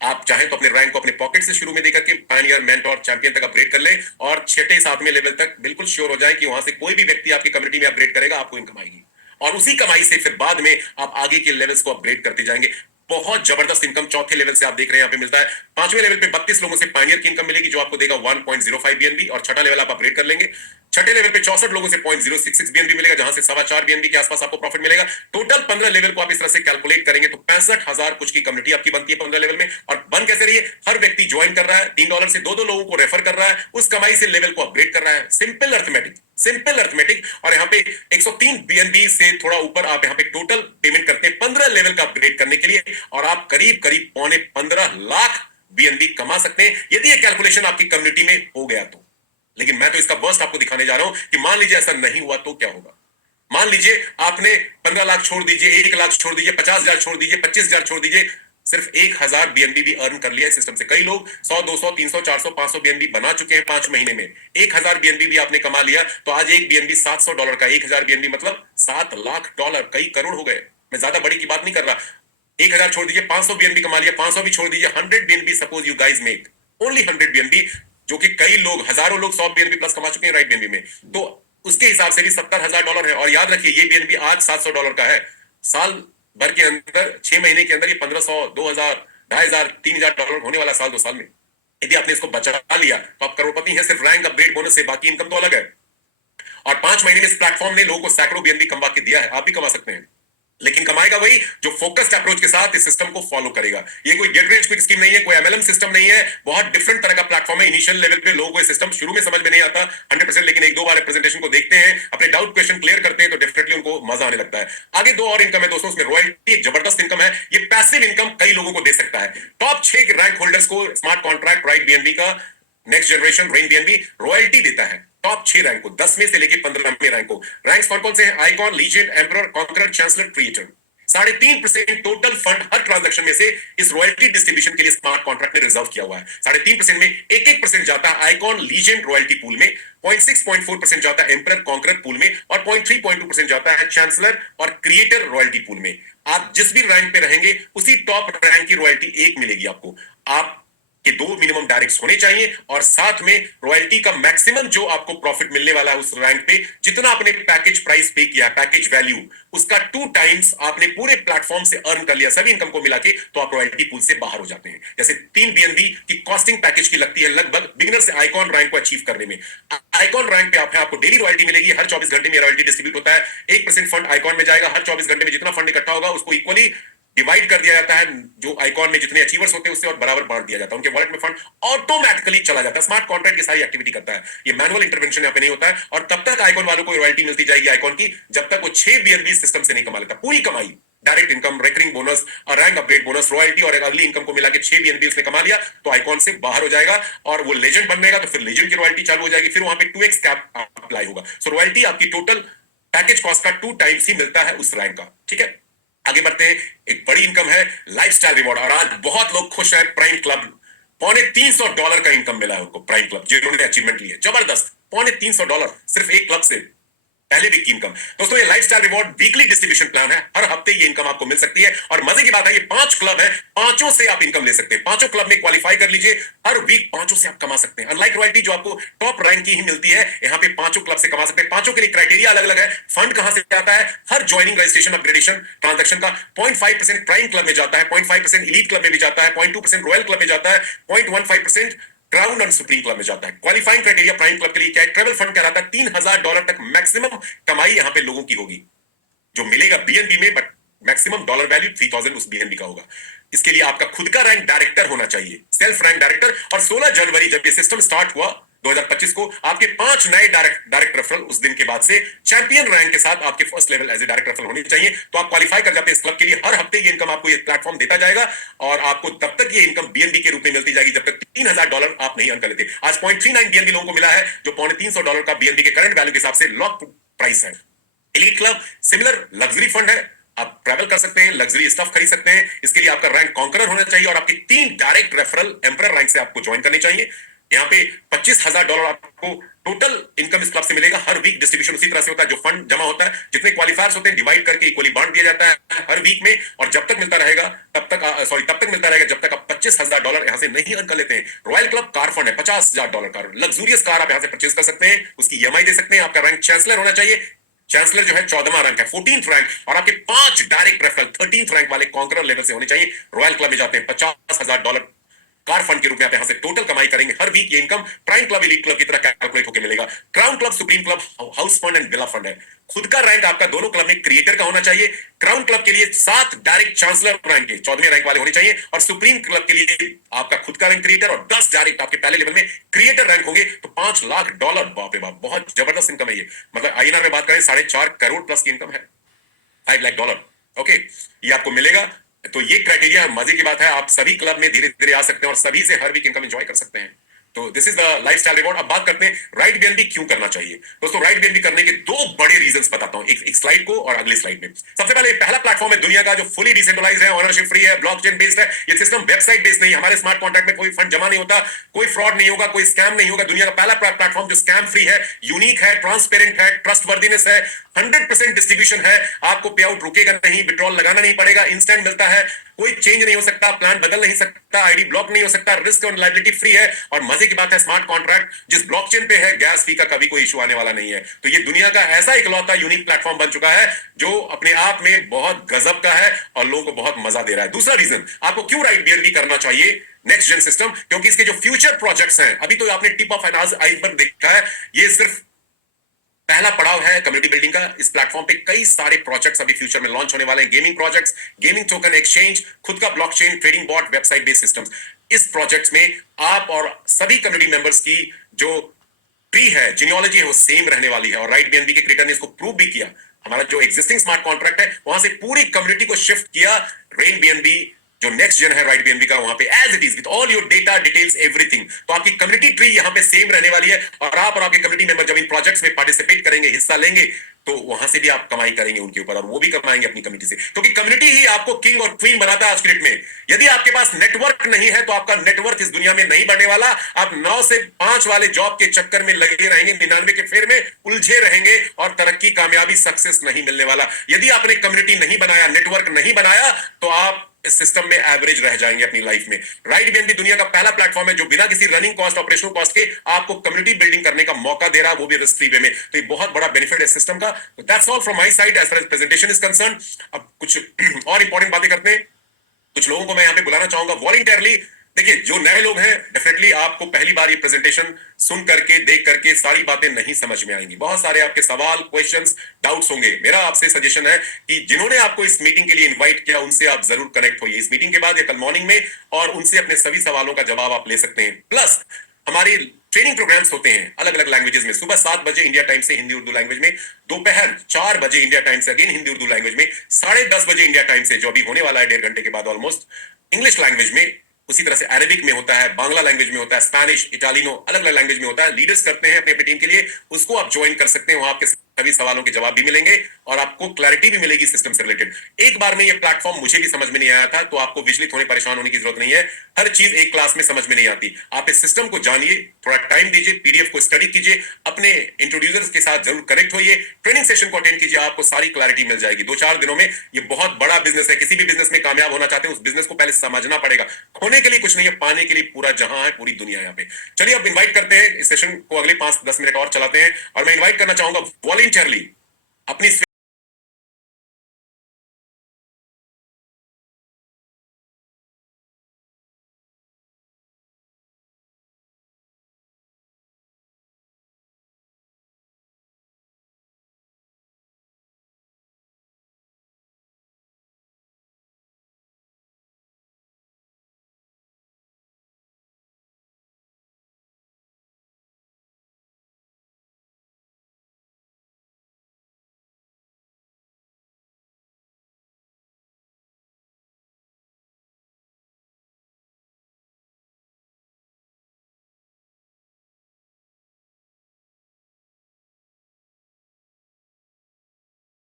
आप चाहें तो अपने रैंक को अपने पॉकेट से शुरू में देकर के पायनियर, मेंटोर, चैंपियन तक अपग्रेड कर लें और छठे सातवें लेवल तक बिल्कुल श्योर हो जाए कि वहां से कोई भी व्यक्ति आपकी कम्युनिटी में अपग्रेड करेगा, आपको इनकम आएगी और उसी कमाई से फिर बाद में आप आगे के लेवल्स को अपग्रेड करते जाएंगे। बहुत जबरदस्त इनकम चौथे लेवल से आप देख रहे हैं यहाँ पे मिलता है। पांचवें लेवल पे 32 लोगों से पायनियर की इनकम मिलेगी जो आपको देगा 1.05 बीएनबी और छठा लेवल आप अपग्रेड कर लेंगे। छठे लेवल पे 64 लोगों से 0.066 बीएनबी मिलेगा जहां से 4.25 बीएनबी के आसपास आपको प्रॉफिट मिलेगा। टोटल 15 लेवल को आप इस तरह से कैलकुलेट करेंगे तो 65,000 कुछ की कम्युनिटी आपकी बनती है 15 लेवल में। और बन कैसे रही है? हर व्यक्ति ज्वाइन कर रहा है, $3 से 2 लोगों को रेफर कर रहा है, उस कमाई से लेवल को अपग्रेड कर रहा है। Simple arithmetic, simple arithmetic. और यहाँ पे 103 बीएनबी से थोड़ा ऊपर आप यहाँ पे टोटल पेमेंट करते हैं 15 लेवल का अपग्रेड करने के लिए और आप करीब करीब 15 लाख बीएनबी कमा सकते हैं यदि ये कैलकुलेशन आपकी कम्युनिटी में हो गया तो। लेकिन मैं तो इसका वर्स्ट आपको दिखाने जा रहा हूं कि मान लीजिए ऐसा नहीं हुआ तो क्या होगा। मान लीजिए आपने 15 लाख छोड़ दीजिए, 1 लाख छोड़ दीजिए, 50,000 छोड़ दीजिए, 25,000 छोड़ दीजिए, सिर्फ 1,000 बीएनबी भी अर्न कर लिया है सिस्टम से। कई लोग 100, 200, 300, 400, 500 बीएनबी बना चुके हैं 5 महीने में। 1,000 बीएनबी भी आपने कमा लिया तो आज एक बीएनबी $700 का, 1,000 बीएनबी मतलब $7 लाख, कई करोड़ हो गए। मैं ज्यादा बड़ी की बात नहीं कर रहा। 1,000 छोड़ दीजिए, 500 बीएनबी कमा लिया, 500 भी छोड़ दीजिए, 100 BNB suppose you guys make only 100 BNB, जो कि कई लोग, हजारों लोग 100 बीएनबी प्लस कमा चुके हैं राइट बीएनबी में, तो उसके हिसाब से भी $70,000 है। और याद रखिए ये बीएनबी आज $700 का है, साल भर के अंदर 6 महीने के अंदर ये 1,500, 2,000, 2,500, $3,000 होने वाला साल 2 साल में। यदि आपने इसको बचा लिया तो आप करोड़पति हैं सिर्फ रैंक अपग्रेड बोनस से, बाकी इनकम तो अलग है। और 5 महीने में इस प्लेटफॉर्म ने लोगों को सैकड़ों बीएनबी कमा के दिया है, आप भी कमा सकते हैं। लेकिन कमाएगा वही जो फोकस्ड अप्रोच के साथ इस सिस्टम को फॉलो करेगा। ये कोई गेट रिच क्विक स्कीम नहीं है, कोई एमएलएम सिस्टम नहीं है, बहुत डिफरेंट तरह का प्लेटफॉर्म है। इनिशियल लेवल पे लोगों को ये सिस्टम शुरू में समझ में नहीं आता 100%, लेकिन 1-2 बार प्रेजेंटेशन को देखते हैं, अपने डाउट क्वेश्चन क्लियर करते हैं तो डेफिनेटली उनको मजा आने लगता है। आगे 2 और इनकम है दोस्तों, उसमें रॉयल्टी एक जबरदस्त इनकम है। ये पैसिव इनकम कई लोगों को दे सकता है। टॉप 6 रैंक होल्डर्स को स्मार्ट कॉन्ट्रैक्ट राइट बीएनबी का next generation rain BNB royalty देता है। टॉप 6 रैंक को, 10 में से लेकर 15वें रैंक को। रैंक्स कौन कौन से हैं? Icon, legend, emperor, conqueror, chancellor, creator. 3.5% total fund हर ट्रांजैक्शन में से इस रॉयल्टी डिस्ट्रीब्यूशन के लिए स्मार्ट कॉन्ट्रैक्ट ने रिजर्व किया हुआ है। 3.5% में 1% जाता है आइकॉन, लीजेंड रॉयल्टी पूल में, 0.6-0.4% जाता है एम्परर, कॉन्करर पूल में और 0.3-0.2% जाता है चांसलर और क्रिएटर रॉयल्टी पूल में। आप जिस भी रैंक पे रहेंगे उसी टॉप रैंक की रॉयल्टी 1 मिलेगी आपको। आप कि 2 मिनिमम डायरेक्ट्स होने चाहिए और साथ में रॉयल्टी का मैक्सिमम जो आपको प्रॉफिट मिलने वाला है उस रैंक पे, जितना आपने पैकेज प्राइस पे किया, पैकेज वैल्यू, उसका 2 टाइम्स आपने पूरे प्लेटफॉर्म से अर्न कर लिया सभी इनकम को मिला के, तो आप रॉयल्टी पूल से बाहर हो जाते हैं। जैसे 3 बीएनबी की कॉस्टिंग पैकेज की लगती है लगभग बिगिनर से आइकॉन रैंक को अचीव करने में। आइकॉन रैंक पे आपको डेली रॉयल्टी मिलेगी, हर 24 घंटे में रॉयल्टी डिस्ट्रीब्यूट होता है। 1% फंड आइकॉन में जाएगा, हर 24 घंटे में जितना फंड इकट्ठा होगा उसको इक्वली डिवाइड कर दिया जाता है, जो आइकॉन में जितने अचीवर्स होते हैं उससे और बराबर बांट दिया जाता है। उनके वॉलेट में फंड ऑटोमेटिकली चला जाता है। स्मार्ट कॉन्ट्रैक्ट की सारी एक्टिविटी करता है, ये मैनुअल इंटरवेंशन यहाँ पे नहीं होता है। और तब तक आइकॉन वालों को रॉयल्टी मिलती जाएगी आइकॉन की, जब तक वो 6 बीएनबी सिस्टम से नहीं कमा लेता। पूरी कमाई, डायरेक्ट इनकम, रेकरिंग बोनस और रैंक अपग्रेड बोनस, रॉयल्टी और अगली इनकम को मिला के 6 बीएनबी उसने कमा लिया तो आइकॉन से बाहर हो जाएगा और वो लेजेंड बनेगा तो फिर लेजेंड की रॉयल्टी चालू हो जाएगी, फिर वहां पे 2x कैप अप्लाई होगा। सो रॉयल्टी आपकी टोटल पैकेज कॉस्ट का 2 टाइम्स ही मिलता है उस रैंक का। ठीक है, आगे बढ़ते हैं। एक बड़ी इनकम है लाइफस्टाइल रिवॉर्ड और आज बहुत लोग खुश हैं। प्राइम क्लब $350 का इनकम मिला है उनको, प्राइम क्लब जिन्होंने अचीवमेंट ली है, जबरदस्त। $350 सिर्फ एक क्लब से, पहले वीक की इनकम। दोस्तों ये lifestyle reward weekly distribution plan है, हर हफ्ते ये इनकम आपको मिल सकती है। और मजे की बात है ये 5 क्लब है, 5 से आप इनकम ले सकते हैं। 5 क्लब में क्वालिफाई कर लीजिए, हर वीक 5 से आप कमा सकते हैं। अनलाइक रॉयल्टी जो आपको टॉप रैंक की ही मिलती है, यहाँ पे 5 क्लब से कमा सकते हैं। 5 के लिए क्राइटेरिया अलग अलग है। फंड कहां से आता है? हर ज्वाइनिंग, रजिस्ट्रेशन, अपग्रेडेशन ट्रांजेक्शन का 0.5% प्राइम क्लब में जाता है, 0.5% एलीट क्लब में भी जाता है, 0.2% रॉयल क्लब में जाता है, 0.15% क्राउन और सुप्रीम क्लब में जाता है। क्वालिफाइंग क्राइटेरिया प्राइम क्लब के लिए क्या है? ट्रेवल फंड कहलाता है। $3,000 तक मैक्सिमम कमाई यहां पे लोगों की होगी, जो मिलेगा बीएनबी में, बट मैक्सिमम डॉलर वैल्यू 3,000 उस बीएनबी का होगा। इसके लिए आपका खुद का रैंक डायरेक्टर होना चाहिए, सेल्फ रैंक डायरेक्टर। और 16 जनवरी जब ये सिस्टम स्टार्ट हुआ 2025 को, आपके 5 नए डायरेक्ट रेफरल उस दिन के बाद से चैंपियन रैंक के साथ आपके first level as a direct referral होने चाहिए, तो आप क्वालिफाई कर जाते हैं इस क्लब के लिए। हर हफ्ते ये इनकम आपको ये प्लेटफॉर्म देता जाएगा और आपको तब तक ये इनकम बीएनबी के रूप में मिलती जाएगी जब तक $3,000 आप नहीं अर्न कर लेते। आज 0.39 बीएनबी लोगों को मिला है, जो $350 का बीएनबी के करंट वैल्यू के हिसाब से लॉक प्राइस है। Elite club similar luxury fund है, आप ट्रैवल कर सकते हैं, लग्जरी स्टफ खरीद सकते हैं। इसके लिए आपका रैंक कॉन्करर होना चाहिए और आपकी 3 डायरेक्ट रेफरल एम्परर रैंक से आपको ज्वाइन करनी चाहिए। यहाँ पे $25,000 आपको टोटल इनकम इस क्लब से मिलेगा। हर वीक डिस्ट्रीब्यूशन उसी तरह से होता है, जो फंड जमा होता है जितने क्वालिफायर्स होते हैं डिवाइड करके इक्वली बांट दिया जाता है हर वीक में, और जब तक मिलता रहेगा तब तक मिलता रहेगा जब तक आप $25,000 यहां से नहीं अर्न कर लेते हैं। रॉयल क्लब कार फंड है, $50,000 कार, लग्जूरियस कार आप यहां से परचेज कर सकते हैं, उसकी ईएमआई दे सकते हैं। आपका रैंक चांसलर होना चाहिए, चांसलर जो है 14वां रैंक है, 14th रैंक, और आपके 5 डायरेक्ट रेफरल 13th रैंक वाले कॉन्करर लेवल से होने चाहिए। रॉयल क्लब में जाते हैं $50,000 कार फंड के रूप में आप यहां से टोटल कमाई करेंगे। हर वीक ये income prime club elite club की तरह कैलकुलेट होकर मिलेगा। Crown club supreme club house fund and villa fund है। खुद का रैंक आपका दोनों क्लब में क्रिएटर का होना चाहिए। क्राउन क्लब के लिए 7 डायरेक्ट चांसलर रैंक के 14वें रैंक वाले होने चाहिए, और सुप्रीम क्लब के लिए आपका खुद का रैंक क्रिएटर और 10 डायरेक्ट आपके पहले लेवल में क्रिएटर रैंक होंगे तो $5 लाख। बाप रे बाप, बहुत जबरदस्त इनकम है ये। मतलब आईएनआर में बात करें 4.5 करोड़ प्लस की इनकम है, $5 लाख। ओके, ये आपको मिलेगा। तो ये क्राइटेरिया, मजे की बात है, आप सभी क्लब में धीरे धीरे आ सकते हैं और सभी से हर वीक इनकम एंजॉय कर सकते हैं। तो this is the lifestyle reward. अब बात करते हैं राइट बीएनबी क्यों करना चाहिए। दोस्तों, राइट बीएनबी करने के 2 बड़े रीजंस बताता हूं, एक स्लाइड को और अगली स्लाइड में। सबसे पहले, पहला प्लेटफॉर्म है दुनिया का जो फुली डिसेंट्रलाइज्ड है, ओनरशिप फ्री है, ब्लॉकचेन बेस्ड है। ये सिस्टम वेबसाइट बेस्ड नहीं है। हमारे स्मार्ट कॉन्ट्रैक्ट में कोई फंड जमा नहीं होता, कोई फ्रॉड नहीं होगा, कोई स्कैम नहीं होगा। दुनिया का पहला प्लेटफॉर्म जो स्कैम फ्री है, यूनिक है, ट्रांसपेरेंट है, ट्रस्टवर्दीनेस है, 100% डिस्ट्रीब्यूशन है। आपको पे आउट रुकेगा नहीं, विड्रॉल लगाना नहीं पड़ेगा, इंस्टेंट मिलता है, कोई चेंज नहीं हो सकता, प्लान बदल नहीं सकता, आईडी ब्लॉक नहीं हो सकता, रिस्क और लायबिलिटी फ्री है। और मजे की बात है, स्मार्ट कॉन्ट्रैक्ट जिस ब्लॉकचेन पे है, गैस फी का कभी कोई इशू आने वाला नहीं है। तो ये दुनिया का ऐसा इकलौता यूनिक प्लेटफॉर्म बन चुका है जो अपने आप में बहुत गजब का है और लोगों को बहुत मजा दे रहा है। दूसरा रीजन आपको क्यों राइट बीएनबी करना चाहिए नेक्स्ट जेन सिस्टम, क्योंकि इसके जो फ्यूचर प्रोजेक्ट्स हैं, अभी तो आपने टिप ऑफ आइसबर्ग देखा है, ये सिर्फ पहला पड़ाव है कम्युनिटी बिल्डिंग का। इस प्लेटफॉर्म पे कई सारे प्रोजेक्ट्स अभी फ्यूचर में लॉन्च होने वाले हैं। Gaming projects, gaming token exchange, खुद का blockchain, trading bot, website based systems. इस प्रोजेक्ट्स में आप और सभी कम्युनिटी मेंबर्स की जो ट्री है, जीनियोलॉजी है, वो सेम रहने वाली है। और राइट बीएनबी के क्रिएटर ने इसको प्रूव भी किया। हमारा जो एग्जिस्टिंग स्मार्ट कॉन्ट्रैक्ट है, वहां से पूरी कम्युनिटी को शिफ्ट किया रेन बीएनबी जो नेक्स्ट जेन है राइट बीएनबी का, वहां पे as it is with all your data details everything. तो आपकी कम्युनिटी ट्री यहां पे सेम रहने वाली है, और आप और आपके कम्युनिटी मेंबर जब इन प्रोजेक्ट्स में पार्टिसिपेट करेंगे, हिस्सा लेंगे, तो वहां से भी आप कमाई करेंगे उनके ऊपर, और वो भी कमाएंगे अपनी कम्युनिटी से, क्योंकि कम्युनिटी ही आपको किंग और क्वीन बनाता है आज की डेट में। यदि आपके पास नेटवर्क नहीं है तो आपका नेटवर्क इस दुनिया में नहीं बढ़ने वाला। आप 9 से 5 वाले जॉब के चक्कर में लगे रहेंगे, 99 के फेर में उलझे रहेंगे, और तरक्की, कामयाबी, सक्सेस नहीं मिलने वाला। यदि आपने कम्युनिटी नहीं बनाया, नेटवर्क नहीं बनाया, तो आप इस सिस्टम में एवरेज रह जाएंगे अपनी लाइफ में। राइट बीएनबी दुनिया का पहला प्लेटफॉर्म है जो बिना किसी रनिंग कॉस्ट, ऑपरेशनल कॉस्ट के आपको कम्युनिटी बिल्डिंग करने का मौका दे रहा है, वो भी रिस्क फ्री वे में। तो ये बहुत बड़ा बेनिफिट है सिस्टम का। That's all from my side as far as presentation is concern. अब कुछ और इंपॉर्टेंट बातें करते हैं। कुछ लोगों को मैं यहां पे बुलाना चाहूंगा वॉलंटियरली। देखिए, जो नए लोग हैं, डेफिनेटली आपको पहली बार ये प्रेजेंटेशन सुन करके, देख करके सारी बातें नहीं समझ में आएंगी। बहुत सारे आपके सवाल, क्वेश्चंस, डाउट्स होंगे। मेरा आपसे सजेशन है कि जिन्होंने आपको इस मीटिंग के लिए इनवाइट किया, उनसे आप जरूर कनेक्ट होइए इस मीटिंग के बाद या कल मॉर्निंग में, और उनसे अपने सभी सवालों का जवाब आप ले सकते हैं। प्लस हमारे ट्रेनिंग प्रोग्राम्स होते हैं अलग अलग लैंग्वेजेस में। सुबह 7 बजे इंडिया टाइम से हिंदी उर्दू लैंग्वेज में, दोपहर 4 बजे इंडिया टाइम से अगेन हिंदी उर्दू लैंग्वेज में, 10:30 बजे इंडिया टाइम से, जो अभी होने वाला है 1.5 घंटे के बाद ऑलमोस्ट, इंग्लिश लैंग्वेज में। उसी तरह से अरेबिक में होता है, बांग्ला लैंग्वेज में होता है, स्पेनिश, इटालिनो, अलग अलग लैंग्वेज में होता है। लीडर्स करते हैं अपनी अपनी टीम के लिए, उसको आप ज्वाइन कर सकते हैं। वहां आपके सभी सवालों के जवाब भी मिलेंगे और आपको क्लैरिटी भी मिलेगी सिस्टम से रिलेटेड। एक बार में ये प्लेटफॉर्म मुझे भी समझ में नहीं आया था, तो आपको विचलित होने, परेशान होने की जरूरत नहीं है। हर चीज एक क्लास में समझ में नहीं आती। आप इस सिस्टम को जानिए, थोड़ा टाइम दीजिए, पीडीएफ को स्टडी कीजिए, अपने इंट्रोड्यूसर्स के साथ जरूर कनेक्ट होइए, ट्रेनिंग सेशन को अटेंड कीजिए, आपको सारी क्लैरिटी मिल जाएगी 2-4 दिनों में। ये बहुत बड़ा बिजनेस है। किसी भी बिजनेस में कामयाब होना चाहते हैं, उस बिजनेस को पहले समझना पड़ेगा। खोने के लिए कुछ नहीं है, पाने के लिए पूरा जहां है, पूरी दुनिया यहाँ पे। चलिए अब इन्वाइट करते हैं, इस सेशन को अगले 5-10 मिनट और चलाते हैं, और मैं इन्वाइट करना चाहूंगा वॉलंटियरली अपनी